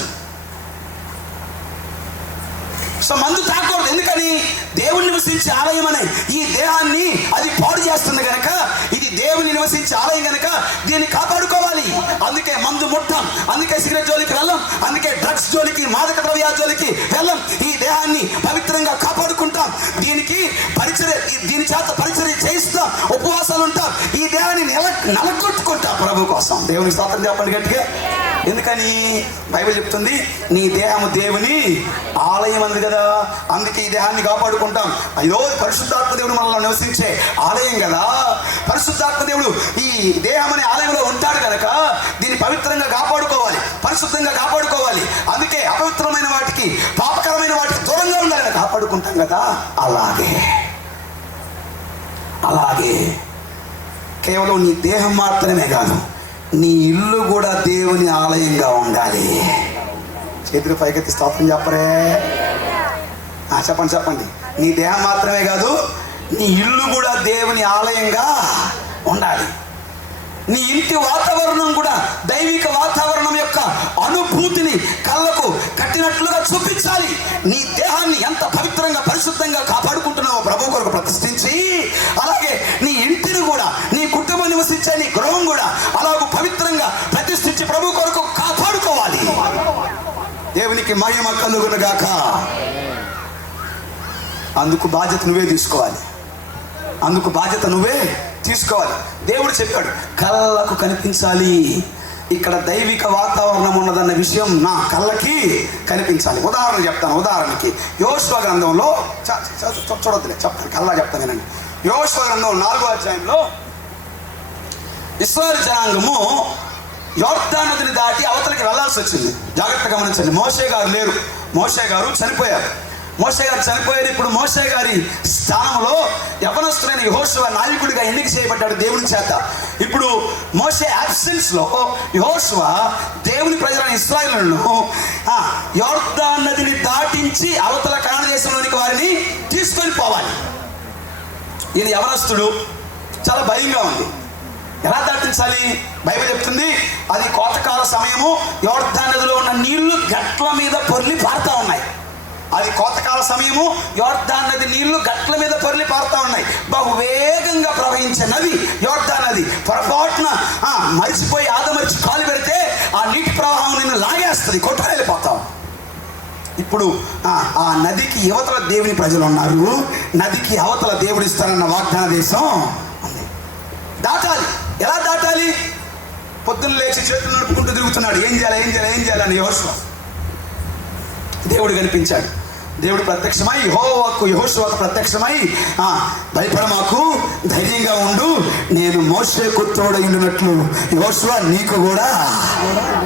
So మందు తాగకూడదు. ఎందుకని? దేవుని నివసించే ఆలయం అనే ఈ దేహాన్ని అది పాడు చేస్తుంది కనుక, ఇది దేవుని నివసించే ఆలయం కనుక దీన్ని కాపాడుకోవాలి. అందుకే మందు ముట్టం, అందుకే సిగరెట్ జోలికి వెళ్ళం, అందుకే డ్రగ్స్ జోలికి, మాదక ద్రవ్యాల జోలికి వెళ్ళం. ఈ దేహాన్ని పవిత్రంగా కాపాడుకుంటాం, దీనికి దీని చేత పరిచర్య చేయిస్తాం, ఉపవాసాలు ఉంటాం, ఈ దేహాన్ని నలగొట్టుకుంటాం ప్రభు కోసం. దేవునికి స్తోత్రం చెప్పండి గట్టిగా. ఎందుకని? బైబిల్ చెప్తుంది, నీ దేహము దేవుని ఆలయం అంది కదా, అందుకే ఈ దేహాన్ని కాపాడుకుంటాం. అయ్యో, పరిశుద్ధాత్మ దేవుడు మనలో నివసించే ఆలయం కదా, పరిశుద్ధాత్మ దేవుడు ఈ దేహం అనే ఆలయంలో ఉంటాడు కనుక దీన్ని పవిత్రంగా కాపాడుకోవాలి, పరిశుద్ధంగా కాపాడుకోవాలి. అందుకే అపవిత్రమైన వాటికి, పాపకరమైన వాటికి దూరంగా ఉండాలని కాపాడుకుంటాం కదా. అలాగే కేవలం నీ దేహం మాత్రమే కాదు, నీ ఇల్లు కూడా దేవుని ఆలయంగా ఉండాలి. చేతులు పైకెత్తి స్తోత్రం చెప్పరే. చెప్పండి చెప్పండి. నీ దేహం మాత్రమే కాదు, నీ ఇల్లు కూడా దేవుని ఆలయంగా ఉండాలి. నీ ఇంటి వాతావరణం కూడా దైవిక వాతావరణం యొక్క అనుభూతిని కళ్ళకు కట్టినట్లుగా చూపించాలి. నీ దేహాన్ని ఎంత పవిత్రంగా పరిశుద్ధంగా కాపాడుకుంటున్నావో ప్రభు కొరకు ప్రతిష్ఠించి, అలాగే నీ ఇంటిని కూడా, నీ కుటుంబం నివసించే నీ గృహం కూడా అలాగూ పవిత్రంగా ప్రతిష్ఠించి ప్రభు కొరకు కాపాడుకోవాలి. దేవునికి మహిమ కలుగునుగాక. అందుకు బాధ్యత నువ్వే తీసుకోవాలి. దేవుడు చెప్పాడు, కళ్ళకు కనిపించాలి. ఇక్కడ దైవిక వాతావరణం ఉన్నదన్న విషయం నా కళ్ళకి కనిపించాలి. ఉదాహరణ చెప్తాను. ఉదాహరణకి యోషువ గ్రంథంలో చూడొద్దులే, చెప్తాను, కల్లా చెప్తాను వినండి. యోషువ గ్రంథం 4వ అధ్యాయంలో ఇశ్రాయేలు జనాంగము యోర్దాను నదిని దాటి అవతలకి వెళ్లాల్సి వచ్చింది. జాగ్రత్తగా గమనించండి. మోషే గారు లేరు, మోషే గారు చనిపోయారు. ఇప్పుడు మోషే గారి స్థానంలో యవనస్తులైన యెహోషువ నాయకుడిగా ఎన్నిక చేయబడ్డాడు దేవుని చేత. ఇప్పుడు మోషే అబ్సెన్స్ లో యెహోషువ దేవుని ప్రజలైన ఇశ్రాయేలును యోర్దాను నదిని దాటించి అవతల కనాను దేశంలోనికి వారిని తీసుకొని పోవాలి. ఈయన యవనస్తుడు, చాలా భయంగా ఉంది. ఎలా దాటించాలి? బైబిల్ చెప్తుంది, అది కోతకాల సమయము, యోర్దాను నదిలో ఉన్న నీళ్లు గట్ల మీద పొర్లి పారుతా ఉన్నాయి. అది కోతకాల సమయము, యోర్దాను నది నీళ్లు గట్ల మీద పొర్లి పారుతా ఉన్నాయి. బహువేగంగా ప్రవహించే నది యోర్దాను నది. పొరపాటున మరిచిపోయి ఆదమరిచి కాలు పెడితే ఆ నీటి ప్రవాహం నిన్ను లాగేస్తుంది, కొట్టుకు వెళ్ళిపోతావు. ఇప్పుడు ఆ నదికి యువతల దేవుని ప్రజలు ఉన్నారు, నదికి అవతల దేవుడు ఇస్తారన్న వాగ్దాన దేశం ఉంది. దాటాలి. ఎలా దాటాలి? పొద్దున్న లేచి చేతులు నడుపుకుంటూ తిరుగుతున్నాడు. ఏం చేయాలని యెహోషువ. దేవుడు కనిపించాడు. దేవుడు ప్రత్యక్షమై యెహోషువకు ప్రత్యక్షమై, భయపడమాకు, ధైర్యంగా ఉండు, నేను మోషేకు తోడైనట్లు యెహోషువ నీకు కూడా.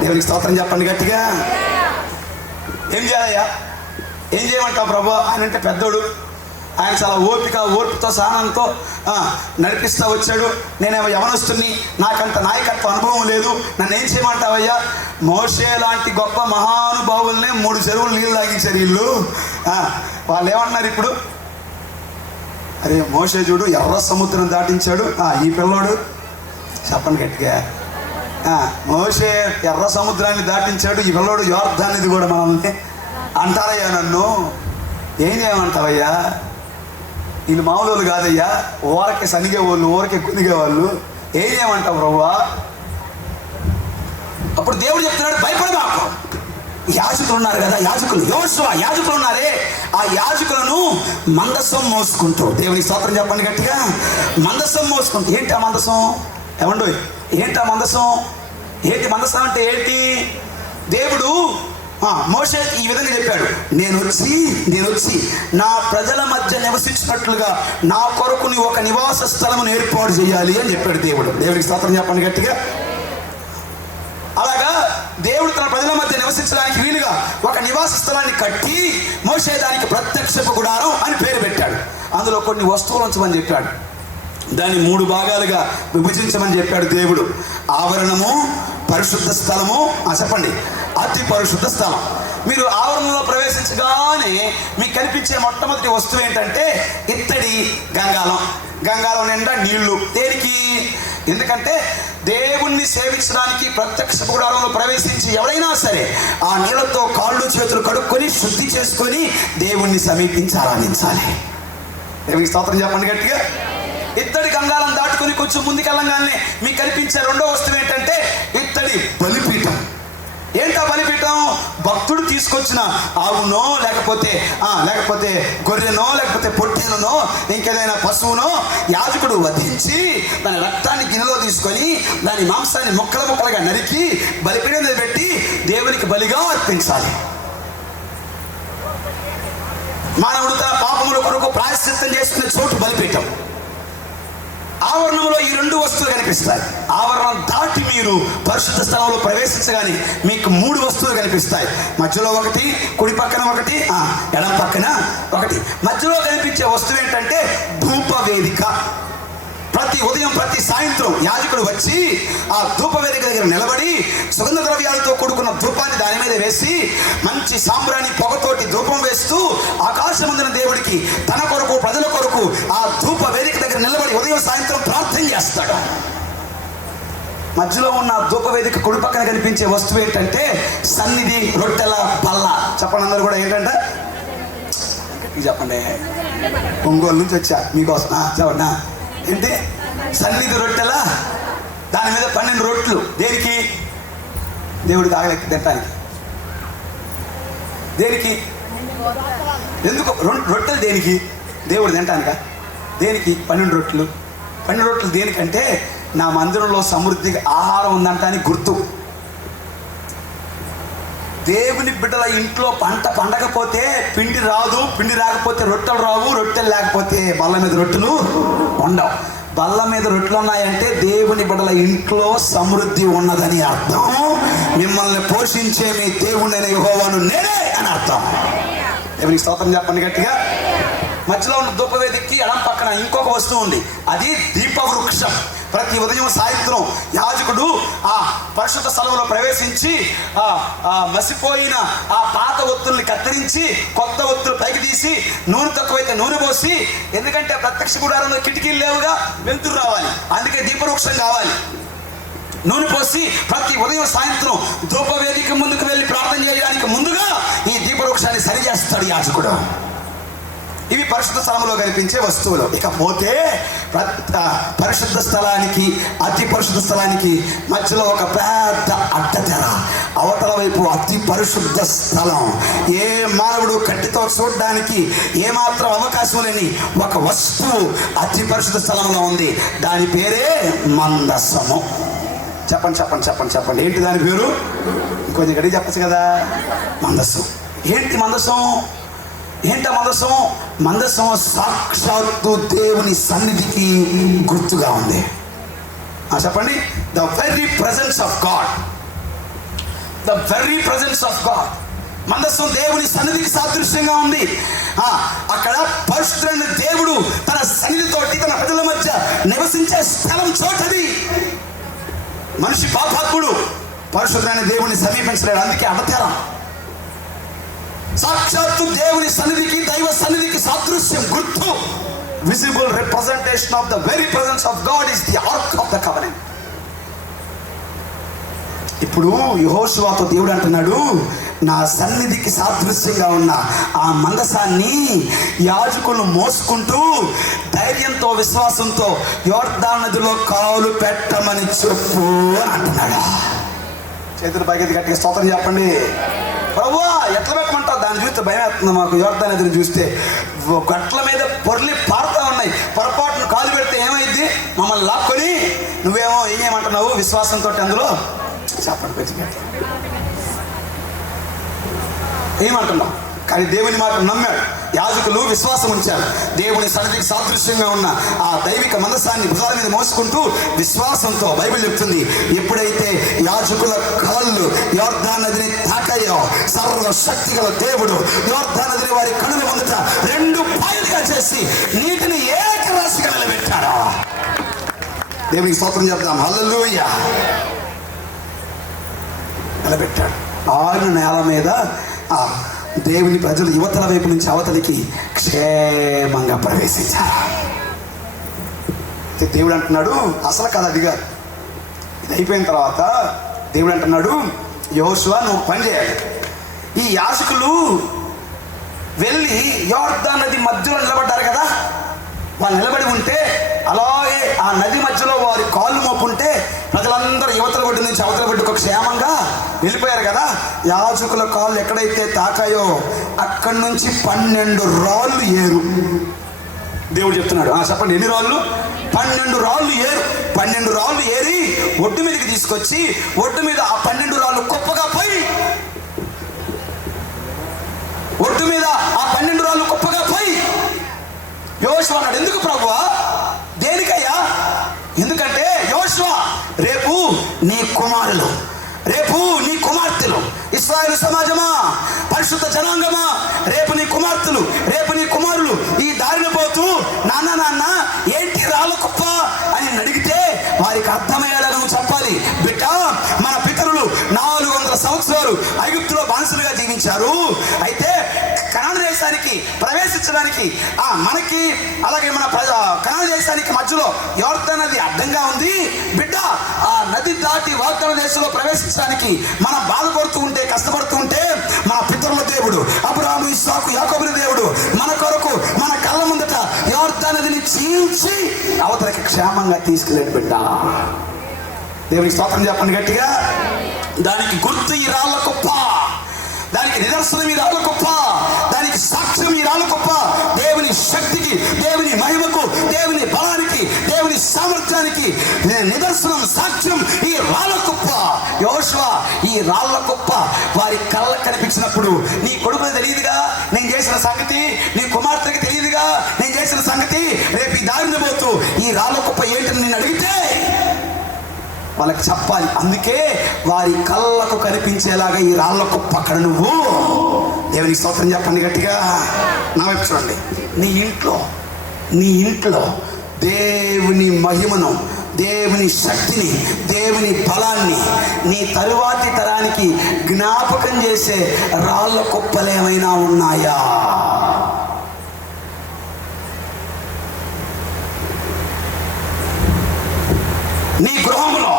దేవునికి స్తోత్రం చెప్పండి గట్టిగా. ఏం చేయాలయ్యా? ఏం చేయమంటావు ప్రభు? ఆయన అంటే పెద్దోడు, ఆయన చాలా ఓర్పుతో సహనంతో నడిపిస్తూ వచ్చాడు. నేనేమో యవనస్తుని, నాకంత నాయకత్వ అనుభవం లేదు, నన్ను ఏం చేయమంటావయ్యా? మోషే లాంటి గొప్ప మహానుభావుల్నే 3 చెరువులు నీళ్ళు తాగించారు వీళ్ళు. వాళ్ళు ఏమన్నారు ఇప్పుడు? అరే మోషే చూడు ఎర్ర సముద్రం దాటించాడు, ఈ పిల్లోడు చెప్పండి గట్టిగా. మోషే ఎర్ర సముద్రాన్ని దాటించాడు, ఈ పిల్లోడు యోర్దాను నది కూడా మనల్ని అంటారయ్యా. నన్ను ఏం చేయమంటావయ్యా? వీళ్ళు మామూలు కాదయ్యా, ఊరకే సనిగే వాళ్ళు, ఊరకే కుదిగే వాళ్ళు. ఏం చేయమంటావు ప్రభువా? అప్పుడు దేవుడు చెప్తున్నాడు, భయపడబాకు. యాజకులు ఉన్నారు కదా, యెహోషువ యాజకులు ఉన్నారే, ఆ యాజకులను మందసం మోసుకుంటూ, దేవుని స్తోత్రం చెప్పండి గట్టిగా, మందసం మోసుకుంటూ. ఏంటి ఆ మందసం? ఏమండు, ఏంటి ఆ మందసం? ఏంటి మందసం అంటే ఏంటి? దేవుడు మోషే ఈ విధంగా చెప్పాడు, నేను వచ్చి నా ప్రజల మధ్య నివసించినట్లుగా నా కొరకు నీ ఒక నివాస స్థలమును ఏర్పాటు చేయాలి అని చెప్పాడు దేవుడు. దేవునికి స్తోత్రం చెప్పండి గట్టిగా. అలాగా దేవుడు తన ప్రజల మధ్య నివసించడానికి వీలుగా ఒక నివాస స్థలాన్ని కట్టి మోషే దానికి ప్రత్యక్షపు గుడారం అని పేరు పెట్టాడు. అందులో కొన్ని వస్తువులు ఉంచమని చెప్పాడు. దాన్ని 3 భాగాలుగా విభజించమని చెప్పాడు దేవుడు. ఆవరణము, పరిశుద్ధ స్థలము, చెప్పండి, అతి పరిశుద్ధ స్థలం. మీరు ఆవరణలో ప్రవేశించగానే మీకు కనిపించే మొట్టమొదటి వస్తువు ఏంటంటే ఇత్తడి గంగాలం. గంగాలం నిండా నీళ్లు. దేనికి? ఎందుకంటే దేవుణ్ణి సేవించడానికి ప్రత్యక్ష గుడారంలో ప్రవేశించి ఎవరైనా సరే ఆ నీళ్లతో కాళ్ళు చేతులు కడుక్కొని శుద్ధి చేసుకొని దేవుణ్ణి సమీపించి ఆరాధించాలి. దేవునికి స్తోత్రం చెప్పండి గట్టిగా. ఇత్తడి గంగాలం దాటుకుని కొంచెం ముందుకెళ్ళగానే మీకు కనిపించే రెండో వస్తువు ఏంటంటే ఇత్తడి బలిపీఠం. ఏంటా బలిపీఠం? భక్తుడు తీసుకొచ్చిన ఆవునో లేకపోతే గొర్రెనో లేకపోతే పొట్టేనో ఇంకేదైనా పశువునో యాజకుడు వధించి దాని రక్తాన్ని గిన్నెలో తీసుకొని దాని మాంసాన్ని ముక్కలుగా నరికి బలిపీఠం మీద పెట్టి దేవునికి బలిగా అర్పించాలి. మానవుడు తన పాపముల కొరకు ప్రాయశ్చిత్తం చేసుకునే చోటు బలిపీఠం. ఆవరణంలో ఈ 2 వస్తువులు కనిపిస్తాయి. ఆవరణం దాటి మీరు పరిశుద్ధ స్థలంలో ప్రవేశించగానే మీకు 3 వస్తువులు కనిపిస్తాయి. మధ్యలో ఒకటి, కుడి పక్కన ఒకటి, ఎడం పక్కన ఒకటి. మధ్యలో కనిపించే వస్తువు ఏంటంటే ధూప వేదిక. ప్రతి ఉదయం ప్రతి సాయంత్రం యాజకుడు వచ్చి ఆ ధూప వేదిక దగ్గర నిలబడి సుగంధ ద్రవ్యాలతో కూడుకున్న ధూపాన్ని దాని మీద వేసి మంచి సాంబ్రాణి పొగతోటి ధూపం వేస్తూ ఆకాశమందున దేవుడికి తన కొరకు ప్రజల కొరకు ఆ ధూప వేదిక దగ్గర నిలబడి ఉదయం సాయంత్రం ప్రార్థన చేస్తాడు. మధ్యలో ఉన్న ధూప వేదిక కుడి పక్కన కనిపించే వస్తువు ఏంటంటే సన్నిధి రొట్టెల బల్ల. చెప్పండి అందరూ కూడా, ఏంటంటే చెప్పండి, ఒంగోలు నుంచి వచ్చా మీకోసం. చెప్పండి, ఏంటి? సన్నిధి రొట్టెల, దాని మీద 12 రొట్లు. దేనికి? దేవుడికి ఆగలెక్కి తినటానికి. దేనికి? ఎందుకు రొట్టెలు దేనికి? దేవుడు తినటానికా? దేనికి 12 రొట్లు? 12 రొట్లు దేనికంటే నా మందిరంలో సమృద్ధిగా ఆహారం ఉందంటానికి గుర్తు. దేవుని బిడ్డల ఇంట్లో పంట పండకపోతే పిండి రాదు, పిండి రాకపోతే రొట్టెలు రావు, రొట్టెలు లేకపోతే బల్ల మీద రొట్టెలు ఉండవు. బల్ల మీద రొట్టెలు ఉన్నాయంటే దేవుని బిడ్డల ఇంట్లో సమృద్ధి ఉన్నదని అర్థం. మిమ్మల్ని పోషించే మీ దేవుడైన యెహోవాను నేనే అని అర్థం. దేవునికి స్తోత్రం చెప్పండి గట్టిగా. మధ్యలో ఉన్న ధూపవేదికి ఎడం పక్కన ఇంకొక వస్తువు ఉంది, అది దీపవృక్షం. ప్రతి ఉదయం సాయంత్రం యాజకుడు ఆ పరిశుద్ధ స్థలంలో ప్రవేశించి మసిపోయిన ఆ పాత ఒత్తుల్ని కత్తిరించి కొత్త ఒత్తులు పైకి తీసి నూనె తక్కువైతే నూనె పోసి, ఎందుకంటే ప్రత్యక్ష గుడారంలో కిటికీలు లేవుగా, వెలుతురు రావాలి, అందుకే దీపవృక్షం కావాలి. నూనె పోసి ప్రతి ఉదయం సాయంత్రం ధూపవేదిక ముందుకు వెళ్ళి ప్రార్థన చేయడానికి ముందుగా ఈ దీపవృక్షాన్ని సరి చేస్తాడు యాజకుడు. ఇవి పరిశుద్ధ స్థలంలో కనిపించే వస్తువులు. ఇకపోతే పరిశుద్ధ స్థలానికి అతి పరిశుద్ధ స్థలానికి మధ్యలో ఒక పెద్ద అడ్డతెర. అవతల వైపు అతి పరిశుద్ధ స్థలం. ఏ మానవుడు కంటితో చూడడానికి ఏమాత్రం అవకాశం లేని ఒక వస్తువు అతి పరిశుద్ధ స్థలంలో ఉంది. దాని పేరే మందసము. చెప్పండి చెప్పండి చెప్పండి చెప్పండి, ఏంటి దాని పేరు? ఇంకొంచెం గడి చెప్పచ్చు కదా. మందసం. ఏంటి మందసం? ఏంట మందసం? మందసం సాక్షాత్తు దేవుని సన్నిధికి గుర్తుగా ఉంది. చెప్పండి, the very presence of God. The very presence of God. మందసం దేవుని సన్నిధికి సాదృశ్యంగా ఉంది. అక్కడ పరిశుద్ధుడైన దేవుడు తన సన్నిధితోటి తన ప్రజల మధ్య నివసించే స్థలం చోటది. మనిషి పాపాత్ముడు పరిశుద్ధుడైన దేవుని సమీపించలేడు, అందుకే అడతెర. సాక్షాత్తు దేవుని సన్నిధికి దైవ సన్నిధికి సాదృశ్యం, గుర్తు. Visible representation of the very presence of God is the ark of the covenant. ఇప్పుడు యెహోషువతో దేవుడు అంటున్నాడు, నా సన్నిధికి సాదృశ్యంగా ఉన్న ఆ మందసాన్ని యాజకులు మోసుకుంటూ ధైర్యంతో విశ్వాసంతో యోర్దాను నదిలో కాలు పెట్టమని చెప్పు అని అంటున్నాడు. చేతులు పైకి గట్టిగా స్తోత్రం చెప్పండి. ప్రభువా ఎట్లా పెట్టమంటావు? దాన్ని చూస్తే భయం వేస్తుంది మాకు. యోర్దాను నదిని చూస్తే గట్ల మీద పొర్లి పారుతూ ఉన్నాయి. పొరపాటును కాలు పెడితే ఏమైంది? మమ్మల్ని లాక్కొని నువ్వేమో ఏమంటున్నావు? విశ్వాసంతో అందులో చెప్పండి పెట్టి ఏమంటున్నావు? కానీ దేవుని మాట నమ్మాడు. యాజకులు విశ్వాసం ఉంచారు. దేవుని సన్నిధికి సాదృశ్యంగా ఉన్న ఆ దైవిక మందసాన్ని భుజాల మీద మోసుకుంటూ విశ్వాసంతో, బైబిల్ చెప్తుంది, ఎప్పుడైతే యాజకుల కాళ్ళు యోర్దాను నదిని తాకాయో సర్వశక్తి గల దేవుడు యోర్దాను నదిని వారి కనుల ముందట 2 పాయలుగా చేసి నీటిని ఏకరాశిగా నిలబెట్టాడు. దేవునికి స్తోత్రం చెప్తాం. హల్లెలూయా. నిలబెట్టాడు. ఆరు నేల మీద ఆ దేవుని ప్రజలు యువతల వైపు నుంచి అవతలికి క్షేమంగా ప్రవేశించారు. దేవుడు అంటున్నాడు, అసలు కథ అడిగారు. ఇది అయిపోయిన తర్వాత దేవుడు అంటున్నాడు, యెహోషువ నువ్వు పని చేయాలి. ఈ యాజకులు వెళ్ళి యోర్దాను నది మధ్యలో నిలబడ్డారు కదా, వాళ్ళు నిలబడి ఉంటే అలాగే ఆ నది మధ్యలో వారి కాళ్ళు మోపుంటే ప్రజలందరూ యువతల ఒడ్డు నుంచి అవతల ఒడ్డుకు క్షేమంగా వెళ్ళిపోయారు కదా. యాజకుల కాళ్ళు ఎక్కడైతే తాకాయో అక్కడి నుంచి 12 రాళ్ళు ఏరు. దేవుడు చెప్తున్నాడు, చెప్పండి ఎన్ని రాళ్ళు? 12 రాళ్ళు ఏరు. 12 రాళ్ళు ఏరి ఒడ్డు మీదకి తీసుకొచ్చి ఒడ్డు మీద ఆ 12 రాళ్ళు కుప్పగా పోయి, ఒడ్డు మీద ఆ 12 రాళ్ళు కుప్పగా పోయి యెహోషువ అన్నాడు, ఎందుకు ప్రభువా? దేనికయ్యా? ఎందుకంటే యెహోషువ రేపు నీ కుమారులు, రేపు నీ కుమార్తెలు, ఇశ్రాయేలు సమాజమా, పరిశుద్ధ జనాంగమా, రేపు నీ కుమార్తెలు, రేపు నీ కుమారులు ఈ దారిన పోతూ నాన్న ఏంటి రాళ్ళ కుప్ప అని అడిగితే వారికి అర్థమయ్యేలా నువ్వు చెప్పాలి. బిడ్డ, మన పితరులు 400 సంవత్సరాలు ఐగుప్తులో బానిసలుగా జీవించారు. అయితే కనాను దేశానికి ప్రవేశించడానికి మనకి అలాగే మన కనాను దేశానికి మధ్యలో యోర్దాను నది అడ్డంగా ఉంది. బిడ్డ, ఆ నది దాటి వాగ్దాన దేశంలో ప్రవేశించడానికి మనం బాధపడుతూ ఉంటే, కష్టపడుతూ ఉంటే మన పితరుల దేవుడు అబ్రాహాము, ఇస్సాకు, యాకోబుల దేవుడు మన కొరకు మన కళ్ళ ముందట యోర్దాను నదిని చీల్చి అవతలకి క్షేమంగా తీసుకెళ్ళాడు. బిడ్డ, దేవునికి స్తోత్రం చెప్పండి గట్టిగా. దానికి గుర్తు ఈ రాళ్ళ కుప్ప, దానికి నిదర్శనం ఈ రాళ్ళ కుప్ప, దానికి సాక్ష్యం ఈ రాళ్ళ కుప్ప. దేవుని శక్తికి, దేవుని మహిమకు, దేవుని బలానికి, దేవుని సామర్థ్యానికి నిదర్శనం, సాక్ష్యం ఈ రాళ్ళ కుప్ప. యెహోషువ ఈ రాళ్ళ కుప్ప వారి కళ్ళకు కనిపించినప్పుడు, నీ కొడుకు తెలియదుగా నేను చేసిన సంగతి, నీ కుమార్తెకి తెలియదుగా నేను చేసిన సంగతి, రేపు ఈ దారిని పోతూ ఈ రాళ్ళ కుప్ప ఏంటని నేను అడిగితే వాళ్ళకి చెప్పాలి. అందుకే వారి కళ్ళకు కనిపించేలాగా ఈ రాళ్ళ కుప్ప అక్కడ నువ్వు దేవునికి స్తోత్రం చెప్పండి గట్టిగా. నా వైపు చూడండి. నీ ఇంట్లో దేవుని మహిమను, దేవుని శక్తిని, దేవుని బలాన్ని నీ తరువాతి తరానికి జ్ఞాపకం చేసే రాళ్ళ కుప్పలు ఏమైనా ఉన్నాయా? నీ గృహంలో,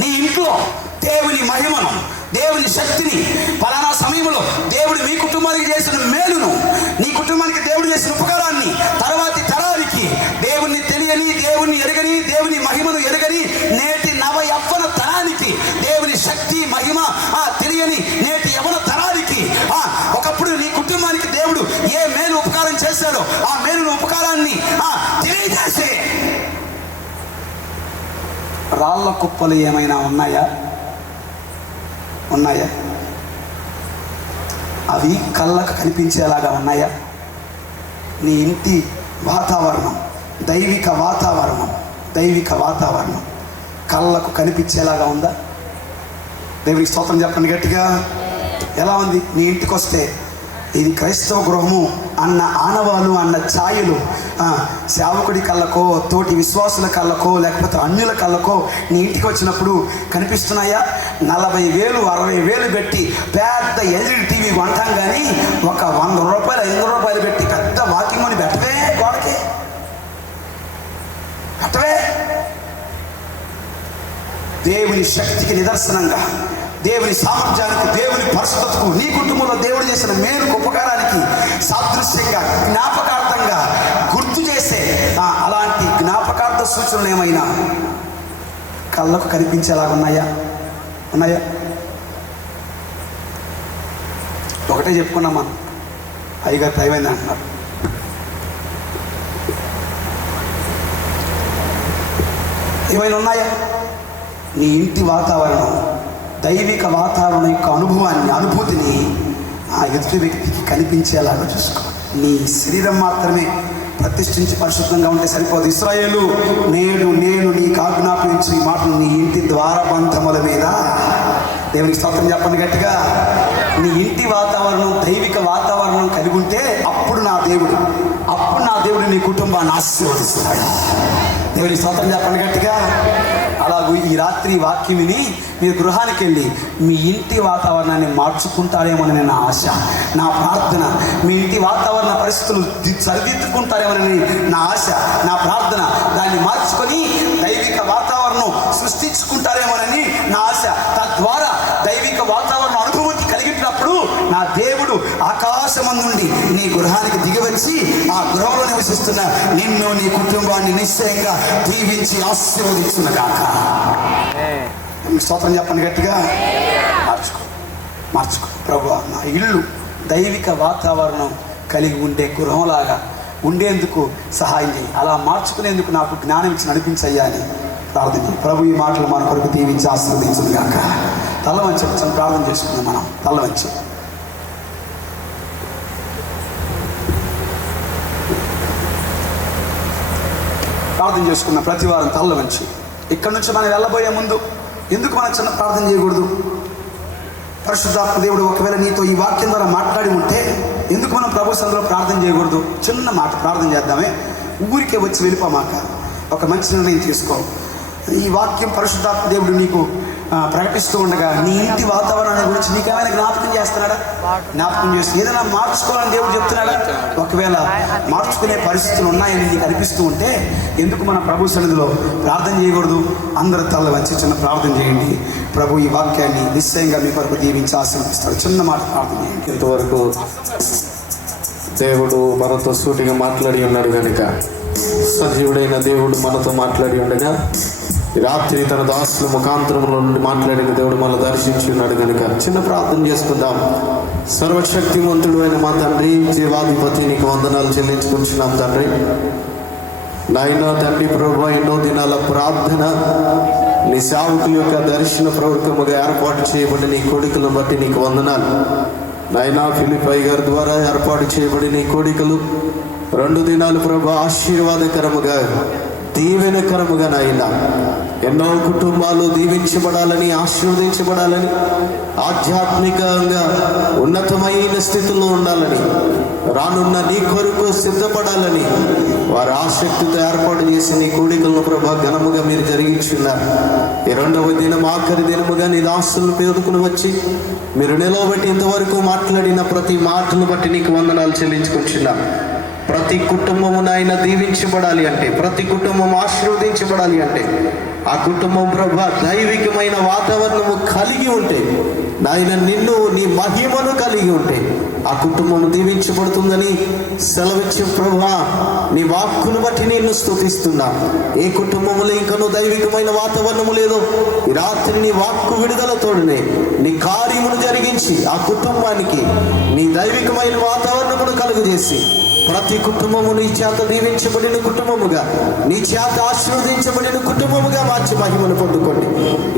నీ ఇంట్లో దేవుని మహిమను, దేవుని శక్తిని, పలానా సమయంలో దేవుడు మీ కుటుంబానికి చేసిన మేలును, నీ కుటుంబానికి దేవుడు చేసిన ఉపకారాన్ని తర్వాతి తరానికి, దేవుణ్ణి తెలియని, దేవుణ్ణి ఎరగని, దేవుని మహిమను ఎరగని నేటి నవ యవ్వన తరానికి, దేవుని శక్తి మహిమ తెలియని నేటి యవ్వన తరానికి, ఒకప్పుడు నీ కుటుంబానికి దేవుడు ఏ మేలు ఉపకారం చేశాడో ఆ మేలును ఉపకారాన్ని తెలియజేసే రాళ్ళ కుప్పలు ఏమైనా ఉన్నాయా? అవి కళ్ళకు కనిపించేలాగా ఉన్నాయా? నీ ఇంటి వాతావరణం, దైవిక వాతావరణం కళ్ళకు కనిపించేలాగా ఉందా? దేవునికి స్తోత్రం చెప్పండి గట్టిగా. ఎలా ఉంది? నీ ఇంటికి వస్తే ఇది క్రైస్తవ గృహము అన్న ఆనవాలు, అన్న ఛాయలు సేవకుడి కళ్ళకో, తోటి విశ్వాసుల కళ్ళకో, లేకపోతే అన్యుల కళ్ళకో నీ ఇంటికి వచ్చినప్పుడు కనిపిస్తున్నాయా? 40,000 60,000 పెట్టి పెద్ద ఎల్ఈడి టీవీ కొంటాం, కానీ ఒక 100 రూపాయలు 500 రూపాయలు పెట్టి పెద్ద వాకింగ్ అని పెట్టవే, గోడకి పెట్టవే. దేవుని శక్తికి నిదర్శనంగా, దేవుని సామర్థ్యానికి, దేవుని పరిశుద్ధతకు, నీ కుటుంబంలో దేవుడు చేసిన మేలుకు, ఉపకారానికి సాదృశ్యంగా, జ్ఞాపకార్థంగా గుర్తు చేసే అలాంటి జ్ఞాపకార్థ సూచనలు ఏమైనా కళ్ళకు కనిపించేలాగా ఉన్నాయా? ఒకటే చెప్పుకున్నాం మనం, అయ్యగారు టైం అయింది అంటున్నారు. ఏమైనా ఉన్నాయా? నీ ఇంటి వాతావరణం, దైవిక వాతావరణం యొక్క అనుభూతిని ఆ ఎదుటి వ్యక్తికి కనిపించేలాగా చూసుకో. నీ శరీరం మాత్రమే ప్రతిష్ఠించి పరిశుద్ధంగా ఉంటే సరిపోదు. ఇశ్రాయేలు, నేను నీకు ఆజ్ఞాపించు ఈ మాటలు నీ ఇంటి ద్వారబంధముల మీద. దేవునికి స్తోత్రం చెప్పండి గట్టిగా. నీ ఇంటి వాతావరణం దైవిక వాతావరణం కలిగి ఉంటే అప్పుడు నా దేవుడు నీ కుటుంబాన్ని ఆశీర్వదిస్తాడు. దేవునికి స్తోత్రం చెప్పండి గట్టిగా. అలాగూ ఈ రాత్రి వాక్యం విని మీరు గృహానికి వెళ్ళి మీ ఇంటి వాతావరణాన్ని మార్చుకుంటారేమోనని నా ఆశ, నా ప్రార్థన. మీ ఇంటి వాతావరణ పరిస్థితులు సరిదిద్దుకుంటారేమోనని నా ఆశ, నా ప్రార్థన. దాన్ని మార్చుకొని దైవిక వాతావరణం సృష్టించుకుంటారేమోనని నా ఆశ. తద్వారా దైవిక వాతావరణ అనుభూతి కలిగినప్పుడు నా దేవుడు ఆకాశము నుండి నీ గృహానికి దిగివచ్చి ఆ గృహంలో నివసిస్తున్న నిన్ను, నీ కుటుంబాన్ని నిశ్చయంగా దీవించి ఆశీర్వదించునుగాక. స్తోత్రం చెప్పండి గట్టిగా. మార్చుకో ప్రభువా, నా ఇల్లు దైవిక వాతావరణం కలిగి ఉండే గృహంలాగా ఉండేందుకు సహాయం చేయి. అలా మార్చుకునేందుకు నాకు జ్ఞానం ఇచ్చి నడిపించయ్యా అని ప్రార్థన. ప్రభు ఈ మాటలు మన కొరకు దీవించి ఆశీర్వదించునుగాక. తల్ల వంచి ప్రార్థన చేసుకుందాం. మనం తల్ల వంచి ప్రార్థన చేసుకున్నాం. ప్రతి వారం తల్ల వంచి ఇక్కడ నుంచి మనం వెళ్ళబోయే ముందు ఎందుకు మనం చిన్న ప్రార్థన చేయకూడదు? పరిశుద్ధాత్మ దేవుడు ఒకవేళ నీతో ఈ వాక్యం ద్వారా మాట్లాడి ఉంటే ఎందుకు మనం ప్రభు సన్నిధిలో ప్రార్థన చేయకూడదు? చిన్న మాట ప్రార్థన చేద్దామే. ఊరికే వచ్చి వెళ్ళిపోమాక ఒక మంచి నిర్ణయం తీసుకో. ఈ వాక్యం పరిశుద్ధాత్మ దేవుడు నీకు ప్రకటిస్తూ ఉండగా నీ ఇంటి వాతావరణాన్ని గురించి నీకేమైనా జ్ఞాపకం చేస్తున్నాడా? జ్ఞాపకం చేసి ఏదైనా మార్చుకోవాలని దేవుడు చెప్తున్నాడా? ఒకవేళ మార్చుకునే పరిస్థితులు ఉన్నాయని నీకు అనిపిస్తూ ఉంటే ఎందుకు మన ప్రభు సన్నిధిలో ప్రార్థన చేయకూడదు? అందరూ తల వంచి చిన్న ప్రార్థన చేయండి. ప్రభు ఈ వాక్యాన్ని నిశ్చయంగా మీ కొరకు దీవించి ఆశీర్వదిస్తాడు. చిన్న మాట ప్రార్థన చేయండి. ఇంతవరకు దేవుడు మనతో సూటిగా మాట్లాడి ఉన్నాడు కనుక, సజీవుడైన దేవుడు మనతో మాట్లాడి ఉండగా, రాత్రి తన దాసుల ముఖాంతరంలో నుండి మాట్లాడిన దేవుడు మనల్ని దర్శించి ఉన్నాడు కనుక చిన్న ప్రార్థన చేసుకుందాం. సర్వశక్తివంతుడు అయిన మా తండ్రి, జీవాధిపతి, నీకు వందనాలు చెల్లించుకుంటున్నాం తండ్రి. నాయన తండ్రి ప్రభు, ఎన్నో దినాల ప్రార్థన నీ సేవకుల యొక్క దర్శన ప్రవృత్తముగా ఏర్పాటు చేయబడి నీ కోడికలను బట్టి నీకు వందనాలు. నాయనా ఫిలిపై గారి ద్వారా ఏర్పాటు చేయబడి నీ కోడికలు 2 దినాలు ప్రభు ఆశీర్వాదకరముగా, దీవెనకరముగా నాయన ఎన్నో కుటుంబాలు దీవించబడాలని, ఆశీర్వదించబడాలని, ఆధ్యాత్మికంగా ఉన్నతమైన స్థితిలో ఉండాలని, రానున్న నీ కొరకు సిద్ధపడాలని వారు ఆసక్తితో ఏర్పాటు చేసి నీ కూడికలను ప్రభా ఘనముగా మీరు జరిగించున్నారు. ఈ 2వ దినం ఆఖరి దినముగా నీ దాసులను పేరుకుని వచ్చి మీరు నిలవబెట్టి ఇంతవరకు మాట్లాడిన ప్రతి మాటను బట్టి నీకు వందనాలు చెల్లించుకుంటున్నాను. ప్రతి కుటుంబము నాయన దీవించబడాలి అంటే, ప్రతి కుటుంబం ఆశీర్వదించబడాలి అంటే ఆ కుటుంబం ప్రభా దైవికమైన వాతావరణము కలిగి ఉంటే, నాయన నిన్ను నీ మహిమను కలిగి ఉంటే ఆ కుటుంబం దీవించబడుతుందని సెలవిచ్చిన ప్రభా నీ వాక్కును బట్టి నిన్ను స్తుతిస్తున్నా. ఏ కుటుంబంలో ఇంకనూ దైవికమైన వాతావరణము లేదో ఈ రాత్రి నీ వాక్కు విడుదలతోనే నీ కార్యమును జరిగించి ఆ కుటుంబానికి నీ దైవికమైన వాతావరణమును కలుగజేసి ప్రతి కుటుంబము నీ చేత దీవించబడిన కుటుంబముగా, నీ చేత ఆశీర్వదించబడిన కుటుంబముగా మార్చి మహిమను పొందుకోండి.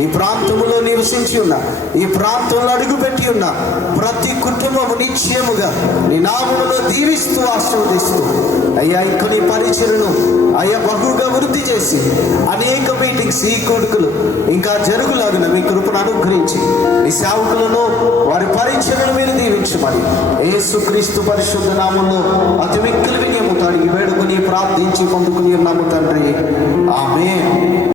ఈ ప్రాంతంలో నివసించి ఉన్న, ఈ ప్రాంతంలో అడుగుపెట్టి ఉన్న ప్రతి కుటుంబము నిశ్చయముగా నీ నామములో దీవిస్తూ ఆశీర్వదిస్తూ అయ్యా ఇంక నీ పరిచయను అయ్యా బహుగా వృద్ధి చేసి అనేక మీటింగ్స్ ఈ కొడుకులు ఇంకా జరుగులాగిన మీ కృపను అనుగ్రహించి నీ సేవకులను వారి పరిచయను మీరు దీవించమని యేసుక్రీస్తు పరిశుద్ధ నామములో అతి మిక్కిలి వినయముతో అడిగి వేడుకొని ప్రార్థించి పొందుకుని ఉన్నాము తండ్రి. ఆమేన్.